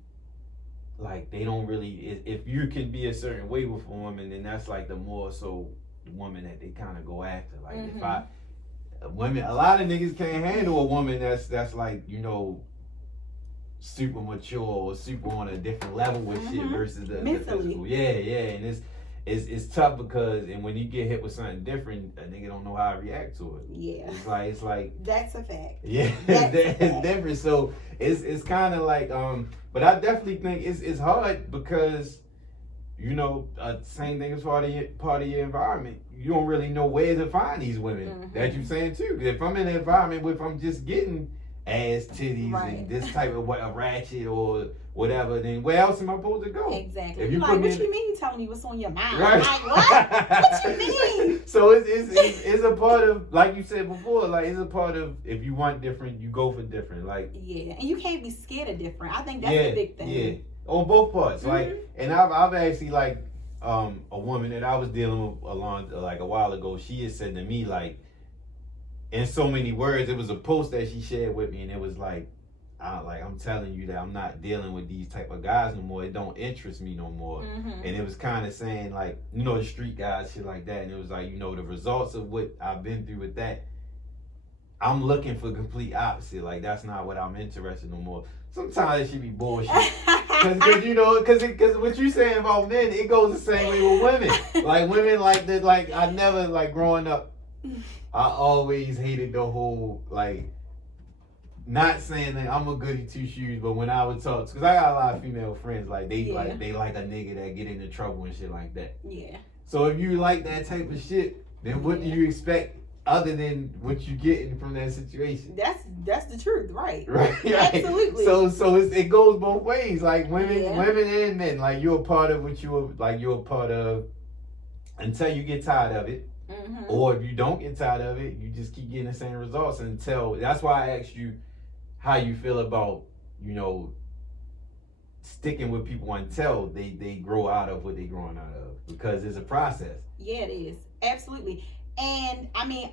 if you can be a certain way with a woman, then that's like the more so the woman that they kind of go after. Like if a lot of niggas can't handle a woman that's like, you know, super mature or super on a different level with shit versus the physical. Yeah, and it's tough because when you get hit with something different, a nigga don't know how to react to it. Yeah. It's like that's a fact. Yeah, it's different. So it's kind of like but I definitely think it's hard because, you know, same thing as part of your environment. You don't really know where to find these women that you're saying too. If I'm in an environment where if I'm just getting ass, titties, and this type of a ratchet or whatever, then where else am I supposed to go? Exactly. If you like, what you mean you telling me what's on your mind? Right. Like, what? What you mean? So it's a part of, like you said before, like it's a part of, if you want different, you go for different. Like, yeah, and you can't be scared of different. I think that's a big thing. Yeah, on both parts. Like, and I've actually like a woman that I was dealing with a while ago. She had said to me, like, in so many words, it was a post that she shared with me, and it was like, I'm telling you that I'm not dealing with these type of guys no more. It don't interest me no more. And it was kind of saying, like, you know, the street guys, shit like that. And it was like, you know, the results of what I've been through with that, I'm looking for complete opposite. Like, that's not what I'm interested no more. Sometimes it should be bullshit. Cause you know, cause what you saying about men, it goes the same way with women. Like women, like that. Like I never, like growing up, I always hated the whole, like, not saying that I'm a goody two shoes, but when I would talk, because I got a lot of female friends, like they like a nigga that get into trouble and shit like that. Yeah. So if you like that type of shit, then what do you expect other than what you getting from that situation? That's the truth, right? Right. Absolutely. So it goes both ways. Like women and men, like you're a part of what you're a part of until you get tired of it. Or if you don't get tired of it, you just keep getting the same results until. That's why I asked you how you feel about, you know, sticking with people until they grow out of what they're growing out of, because it's a process. Yeah, it is. Absolutely. And I mean,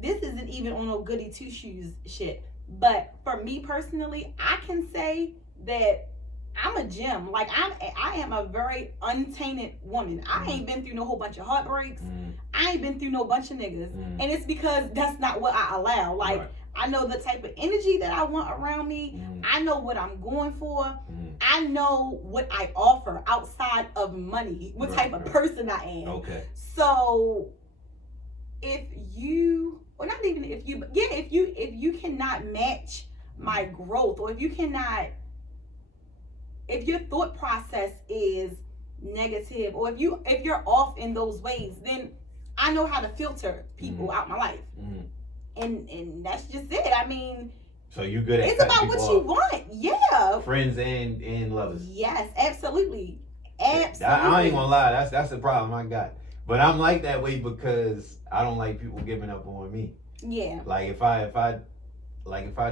this isn't even on no goody two shoes shit, but for me personally, I can say that I'm a gem. Like I am a very untainted woman. I ain't been through no whole bunch of heartbreaks. I ain't been through no bunch of niggas. And it's because that's not what I allow. Like, I know the type of energy that I want around me. I know what I'm going for. I know what I offer outside of money. What type of person I am. Okay. So if you, or not even if you, yeah, if you cannot match my growth, or if your thought process is negative, or if you're off in those ways, then I know how to filter people out my life. And that's just it. I mean, so you good at it's about what you want. Yeah. Friends and lovers. Yes, absolutely. I ain't gonna lie, that's the problem I got. But I'm like that way because I don't like people giving up on me. Yeah. Like if I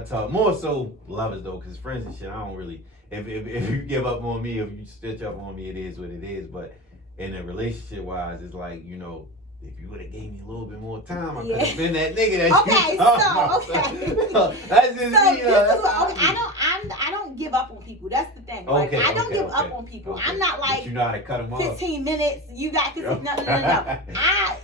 talk more so lovers though, because friends and shit, I don't really. If you give up on me, if you stitch up on me, it is what it is. But in a relationship wise, it's like, you know, if you would have gave me a little bit more time, I could have been that nigga that you talking about. That's just me. I don't give up on people. That's the thing. Like, I don't give up on people. I'm not like, but you know how to cut them 15 off. minutes, you got 15. No. I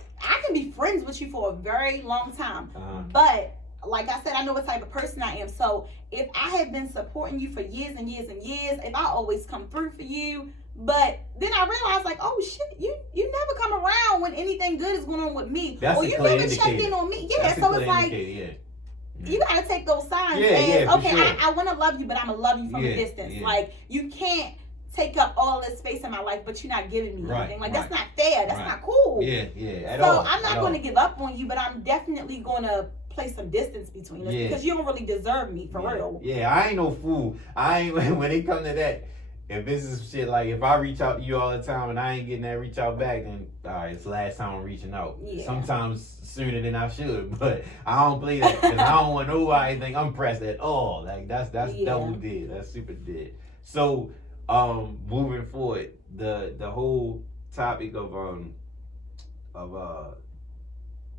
can be friends with you for a very long time. But like I said, I know what type of person I am. So if I have been supporting you for years and years and years, if I always come through for you, but then I realized, like, oh shit, you never come around when anything good is going on with me. That's or you never check in on me. Yeah, so it's like, you gotta take those signs as, okay, sure. I want to love you, but I'm gonna love you from a distance. Like, you can't take up all this space in my life, but you're not giving me anything. Like, that's not fair. That's not cool. So I'm not going to give up on you, but I'm definitely going to place some distance between us because you don't really deserve me for real. Yeah, I ain't no fool. I ain't when it come to that. if this is shit like if I reach out to you all the time and I ain't getting that reach out back, then all right, it's the last time I'm reaching out. Yeah. Sometimes sooner than I should, but I don't play that because I don't want nobody to think I'm pressed at all. Like that's double dead. That's super dead. So moving forward, the whole topic of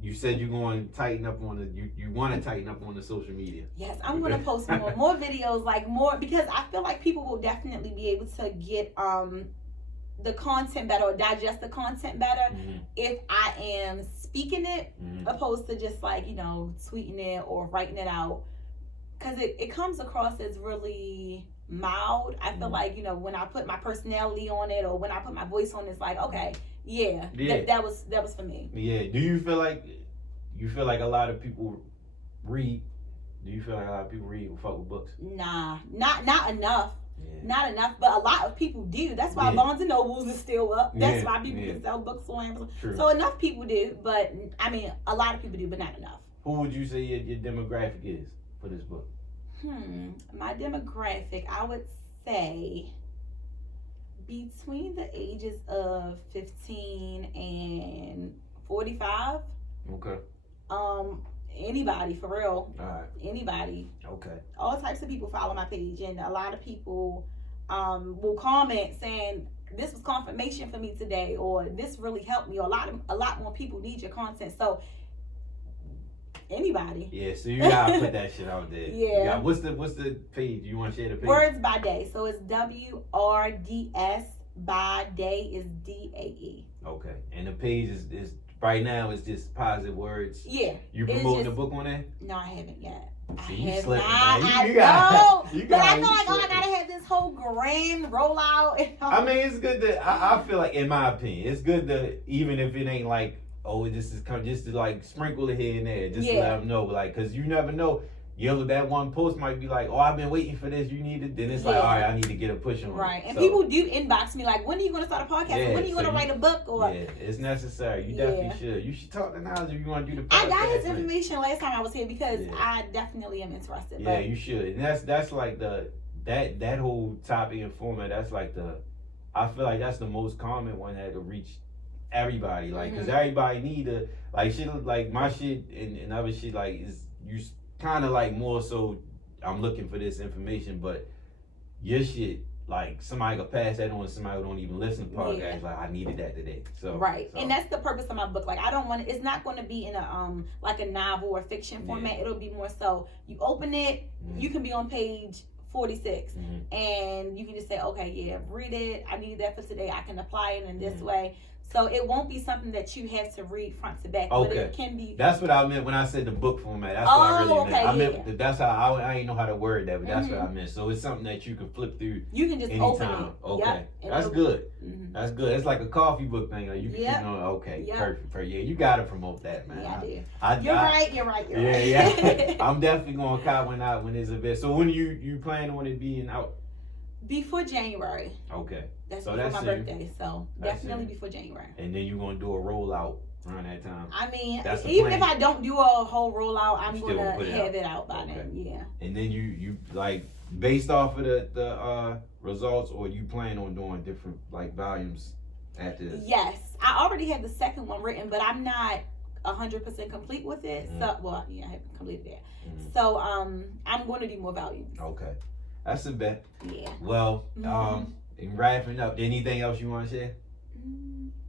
you said you're going to tighten up on you want to tighten up on the social media. Yes, I'm going to post more videos, like more, because I feel like people will definitely be able to get the content better or digest the content better if I am speaking it opposed to just like, you know, tweeting it or writing it out, because it comes across as really mild. I feel like, you know, when I put my personality on it or when I put my voice on it, it's like, okay, that was for me. Yeah. Do you feel like a lot of people read? Do you feel like a lot of people read or fuck with books? Nah, not enough. Yeah. Not enough, but a lot of people do. That's why Barnes and Nobles is still up. That's why people can sell books on Amazon. True. So enough people do, but I mean, a lot of people do, but not enough. Who would you say your demographic is for this book? My demographic, I would say between the ages of 15 and 45. Okay. Anybody, for real. All right. Anybody. Okay. All types of people follow my page, and a lot of people will comment saying this was confirmation for me today, or this really helped me, or a lot more people need your content. So anybody. Yeah, so you gotta put that shit out there. Yeah. What's the page? You want to share the page? WrdsByDae. So it's WRDS by Day is DAE. Okay, and the page is right now is just positive words. Yeah. You promoting the book on there? No, I haven't yet. See, I you have slipping, not. man. I know, but I feel like I gotta have this whole grand rollout. I mean, it's good that I feel like, in my opinion, it's good that even if it ain't like, oh, this is just to like sprinkle it here and there, just to let them know, like, cause you never know. That one post might be like, oh, I've been waiting for this. You need it. Then it's like, all right, I need to get a push on it. Right. And people do inbox me like, when are you going to start a podcast? Or when are you going to write a book? Or it's necessary. You definitely should. You should talk to Niles if you want to do the podcast. I got his information last time I was here because I definitely am interested. Yeah, you should. And that's like that whole topic and format. That's like I feel like that's the most common one that will reach everybody. Like, cause everybody need to like shit like my shit and other shit like is you. Kind of like more so I'm looking for this information, but your shit, like somebody could pass that on to somebody who don't even listen to podcasts. Like, I needed that today. So and that's the purpose of my book. Like, I don't want it's not going to be in a like a novel or fiction format. It'll be more so you open it, you can be on page 46 and you can just say, okay, read it, I need that for today, I can apply it in this way. So it won't be something that you have to read front to back. Okay. But it can be. That's what I meant when I said the book format. That's what I really meant. I meant that's how I ain't know how to word that, but that's what I meant. So it's something that you can flip through. You can just anytime. open it. Okay. That's good. That's good. It's like a coffee book thing. Like you can keep on. Okay. Perfect. Yeah, you gotta promote that, man. Yeah, I do. You're right. You're right. Yeah. I'm definitely gonna cop one out when there's a bit. So when you plan on it being out? Before January. Okay. That's before my birthday, so definitely before January. And then you're going to do a rollout around that time. I mean, even if I don't do a whole rollout, I'm going to have it out by then, yeah. And then you like, based off of the results, or you plan on doing different, like, volumes after this? Yes. I already have the second one written, but I'm not 100% complete with it. So, I haven't completed it. So, I'm going to do more volumes. Okay. That's a bet. Yeah. Well, in wrapping up, anything else you want to share?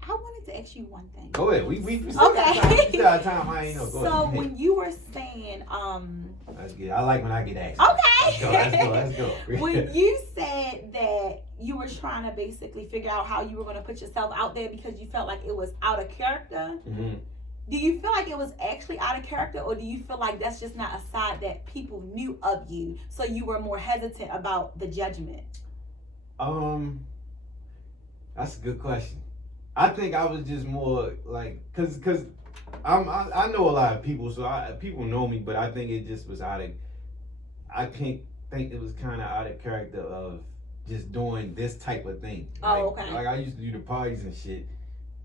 I wanted to ask you one thing. Go ahead. We still got time. We still got time. I ain't know. Go ahead. When you were saying, that's good. I like when I get asked. Okay. Let's go. When you said that you were trying to basically figure out how you were going to put yourself out there because you felt like it was out of character, do you feel like it was actually out of character, or do you feel like that's just not a side that people knew of you, so you were more hesitant about the judgment? That's a good question. I think I was just more like, cause I know a lot of people, so people know me, but I think it just was I can't think it was kind of out of character of just doing this type of thing. Like I used to do the parties and shit,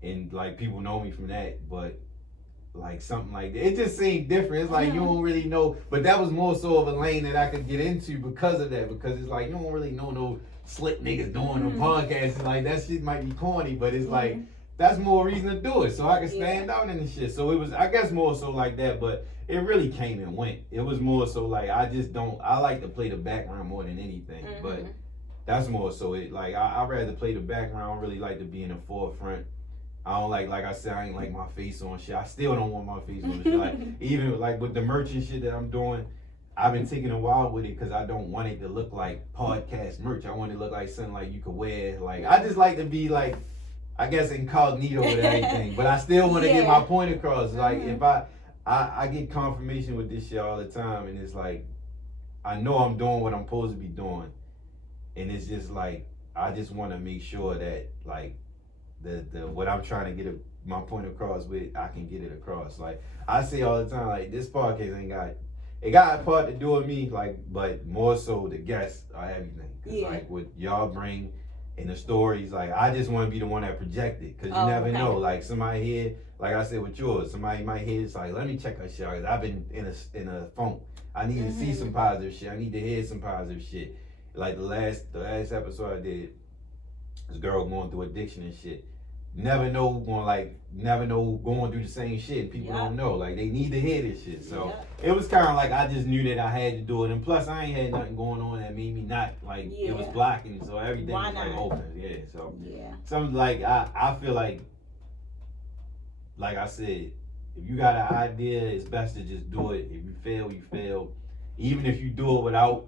and like people know me from that, but like something like that, it just seemed different. It's like you don't really know, but that was more so of a lane that I could get into because of that, because it's like you don't really know no slick niggas doing a podcast, and like that shit might be corny, but it's like that's more reason to do it, so I can stand out in the shit. So it was, I guess, more so like that, but it really came and went. It was more so like I like to play the background more than anything, but that's more so it. Like I rather play the background. I don't really like to be in the forefront. I don't like I said, I ain't like my face on shit. I still don't want my face on shit. Like even like with the merch and shit that I'm doing, I've been taking a while with it because I don't want it to look like podcast merch. I want it to look like something like you could wear. Like I just like to be like, I guess, incognito with everything, but I still want to get my point across. Like if I get confirmation with this shit all the time, and it's like I know I'm doing what I'm supposed to be doing, and it's just like I just want to make sure that like the what I'm trying to get my point across with, I can get it across. Like I say all the time, like this podcast ain't got. It got a part to do with me, like, but more so the guests are everything. Cause like what y'all bring. And the stories, like I just want to be the one that project it, cause you never know. Like somebody here, like I said with yours, somebody might hear it's like, let me check her shit. Cause I've been in a funk. I need to see some positive shit. I need to hear some positive shit. Like the last episode I did, this girl going through addiction and shit. Never know going through the same shit. People don't know. Like they need to hear this shit. So it was kind of like I just knew that I had to do it. And plus I ain't had nothing going on that made me not like it was blocking. So everything was like open. Yeah. So something like I feel like I said, if you got an idea, it's best to just do it. If you fail, you fail. Even if you do it without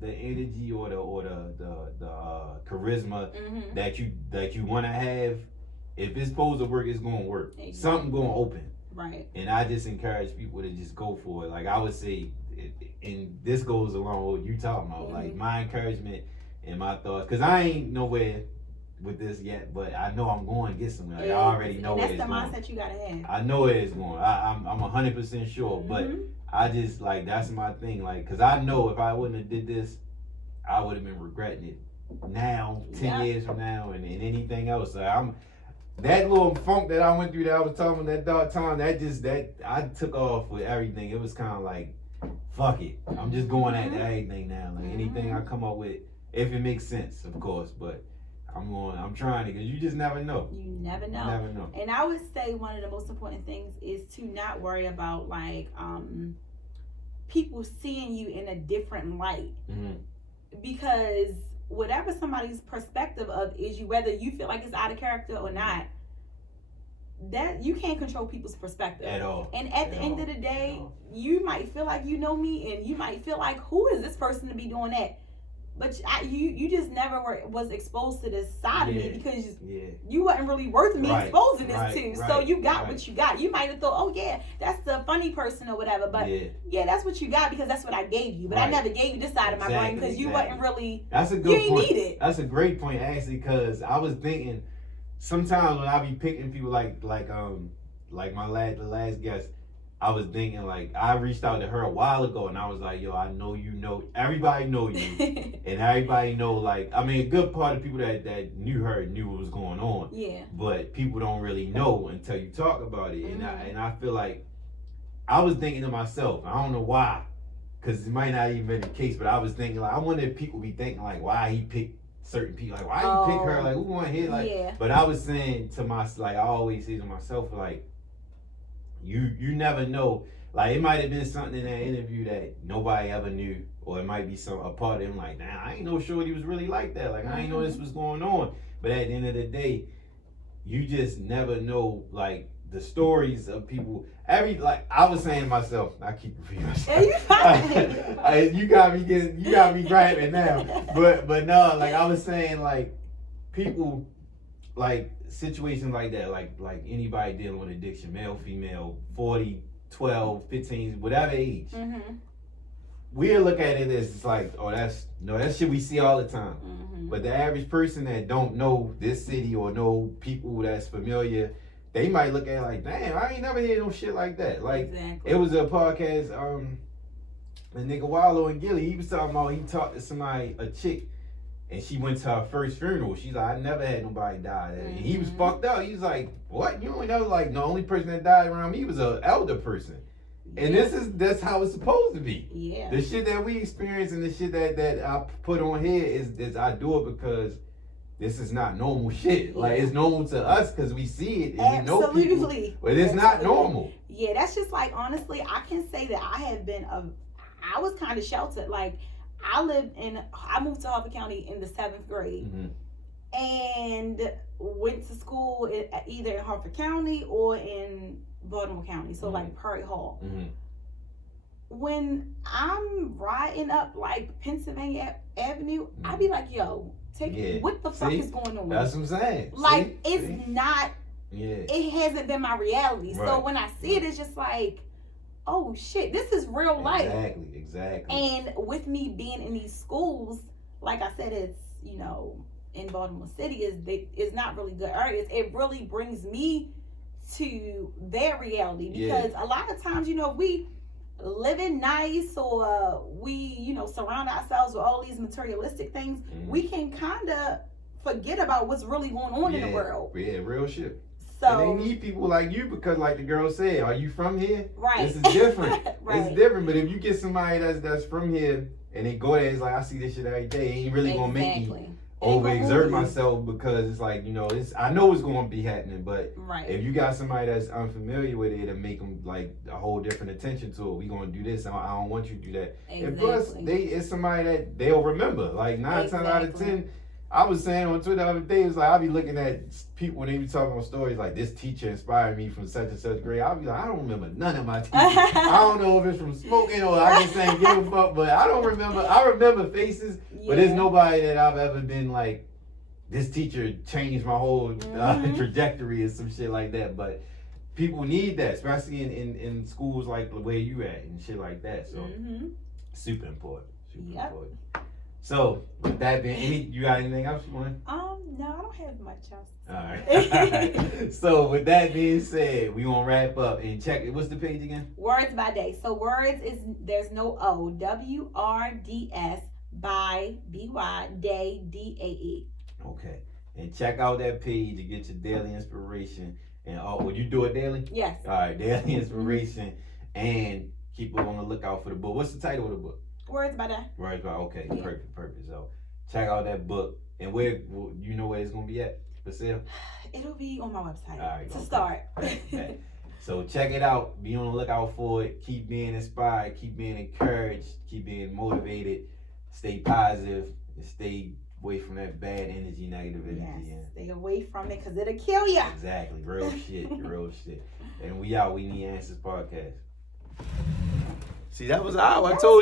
the energy or the charisma that you want to have. If it's supposed to work, it's gonna work. Exactly. Something gonna open. Right. And I just encourage people to just go for it. Like I would say, and this goes along with what you talking about. Like my encouragement and my thoughts, because I ain't nowhere with this yet, but I know I'm going to get somewhere. Like, I already know where it's going. That's the mindset you gotta have. I know where it's going. I'm 100% sure, but I just like that's my thing. Like, because I know if I wouldn't have did this, I would have been regretting it now, 10 years from now, and anything else. So that little funk that I went through that I was talking about, that dark time, that I took off with everything. It was kind of like, fuck it. I'm just going at everything now. Like anything I come up with, if it makes sense, of course. But I'm trying to, because you just never know. You never know. Never know. And I would say one of the most important things is to not worry about like people seeing you in a different light. Because whatever somebody's perspective of is you, whether you feel like it's out of character or not, that you can't control people's perspective at all. And at the end of the day, you might feel like you know me, and you might feel like, who is this person to be doing that? But you just never was exposed to this side of me because you wasn't really worth me exposing this to. So you got what you got. You might have thought, oh yeah, that's the funny person or whatever. But that's what you got because that's what I gave you. But I never gave you this side of my brain because you wasn't really. That's a good point. You need it. That's a great point actually, because I was thinking sometimes when I be picking people like the last guest. I was thinking, like, I reached out to her a while ago, and I was like, yo, I know you know, everybody know you, and everybody know, like, I mean, a good part of people that knew her knew what was going on, but people don't really know until you talk about it, and I feel like, I was thinking to myself, I don't know why, because it might not even be the case, but I was thinking, like, I wonder if people be thinking, like, why he picked certain people, like, why you pick her, like, who want to hear, like, but I was saying to myself, like, I always say to myself, like, you never know. Like it might have been something in that interview that nobody ever knew, or it might be a part of him. Like, nah, I ain't know Shorty was really like that. Like I ain't know this was going on. But at the end of the day, you just never know. Like the stories of people. Like I was saying to myself, I keep repeating myself. You fine. You got me grabbing now. But no, like I was saying, like people. Like situations like that, like anybody dealing with addiction, male, female, 40, 12, 15, whatever age, we'll look at it as like, oh, that's shit we see all the time. But the average person that don't know this city or know people that's familiar, they might look at it like, damn, I ain't never heard no shit like that. Like it was a podcast, the nigga Wallow and Gilly, he was talking about he talked to somebody, a chick. And she went to her first funeral. She's like, I never had nobody die there. And he was fucked up. He was like, what? You don't know? Like, the only person that died around me was an elder person. And that's how it's supposed to be. Yeah. The shit that we experience and the shit that I put on here is I do it because this is not normal shit. Like, it's normal to us because we see it and we know people, but it's not normal. Yeah, that's just like, honestly, I can say that I was kind of sheltered. Like, I moved to Harford County in the 7th grade and went to school either in Harford County or in Baltimore County, so like Prairie Hall. When I'm riding up like Pennsylvania Avenue, I be like, yo, what the fuck is going on? That's what I'm saying. Like, it's not, it hasn't been my reality. Right. So when I see it, it's just like, oh shit, this is real life. Exactly. And with me being in these schools, like I said, it's, you know, in Baltimore City, is not really good areas. It really brings me to their reality because a lot of times, you know, we living nice or we, you know, surround ourselves with all these materialistic things, we can kind of forget about what's really going on in the world. Yeah, real shit. So and they need people like you because, like the girl said, are you from here? Right. This is different. Right. It's different. But if you get somebody that's from here and they go there, it's like, I see this shit every day. It ain't really gonna make me overexert myself because it's like, you know, I know it's gonna be happening, but if you got somebody that's unfamiliar with it and make them like a whole different attention to it, we gonna do this. I don't want you to do that. And plus, it's somebody that they'll remember. Like 9 times out of 10. I was saying on Twitter the other day, it was like, I'll be looking at people when they be talking about stories like, this teacher inspired me from such and such grade. I'll be like, I don't remember none of my teachers. I don't know if it's from smoking or I just ain't give a fuck, but I don't remember. I remember faces, but there's nobody that I've ever been like, this teacher changed my whole trajectory or some shit like that. But people need that, especially in schools like where you at and shit like that. So super important. Super important. So, with that being, you got anything else you want? No, I don't have much else. All right. So, with that being said, we gonna wrap up and check it. What's the page again? WrdsByDae. So, words is, there's no O. WRDS by BY DAE. Okay. And check out that page to get your daily inspiration. And will you do it daily? Yes. All right, daily inspiration. And keep on the lookout for the book. What's the title of the book? WrdsByDae. WrdsByDae. Okay, perfect. So check out that book, and where you know where it's gonna be at for sale. It'll be on my website. All right, to start. So check it out. Be on the lookout for it. Keep being inspired. Keep being encouraged. Keep being motivated. Stay positive and stay away from that bad energy, negative energy. Yes, stay away from it because it'll kill you. Exactly. Real shit. Real shit. And we out. We Need Answers podcast. See, that was how I told you.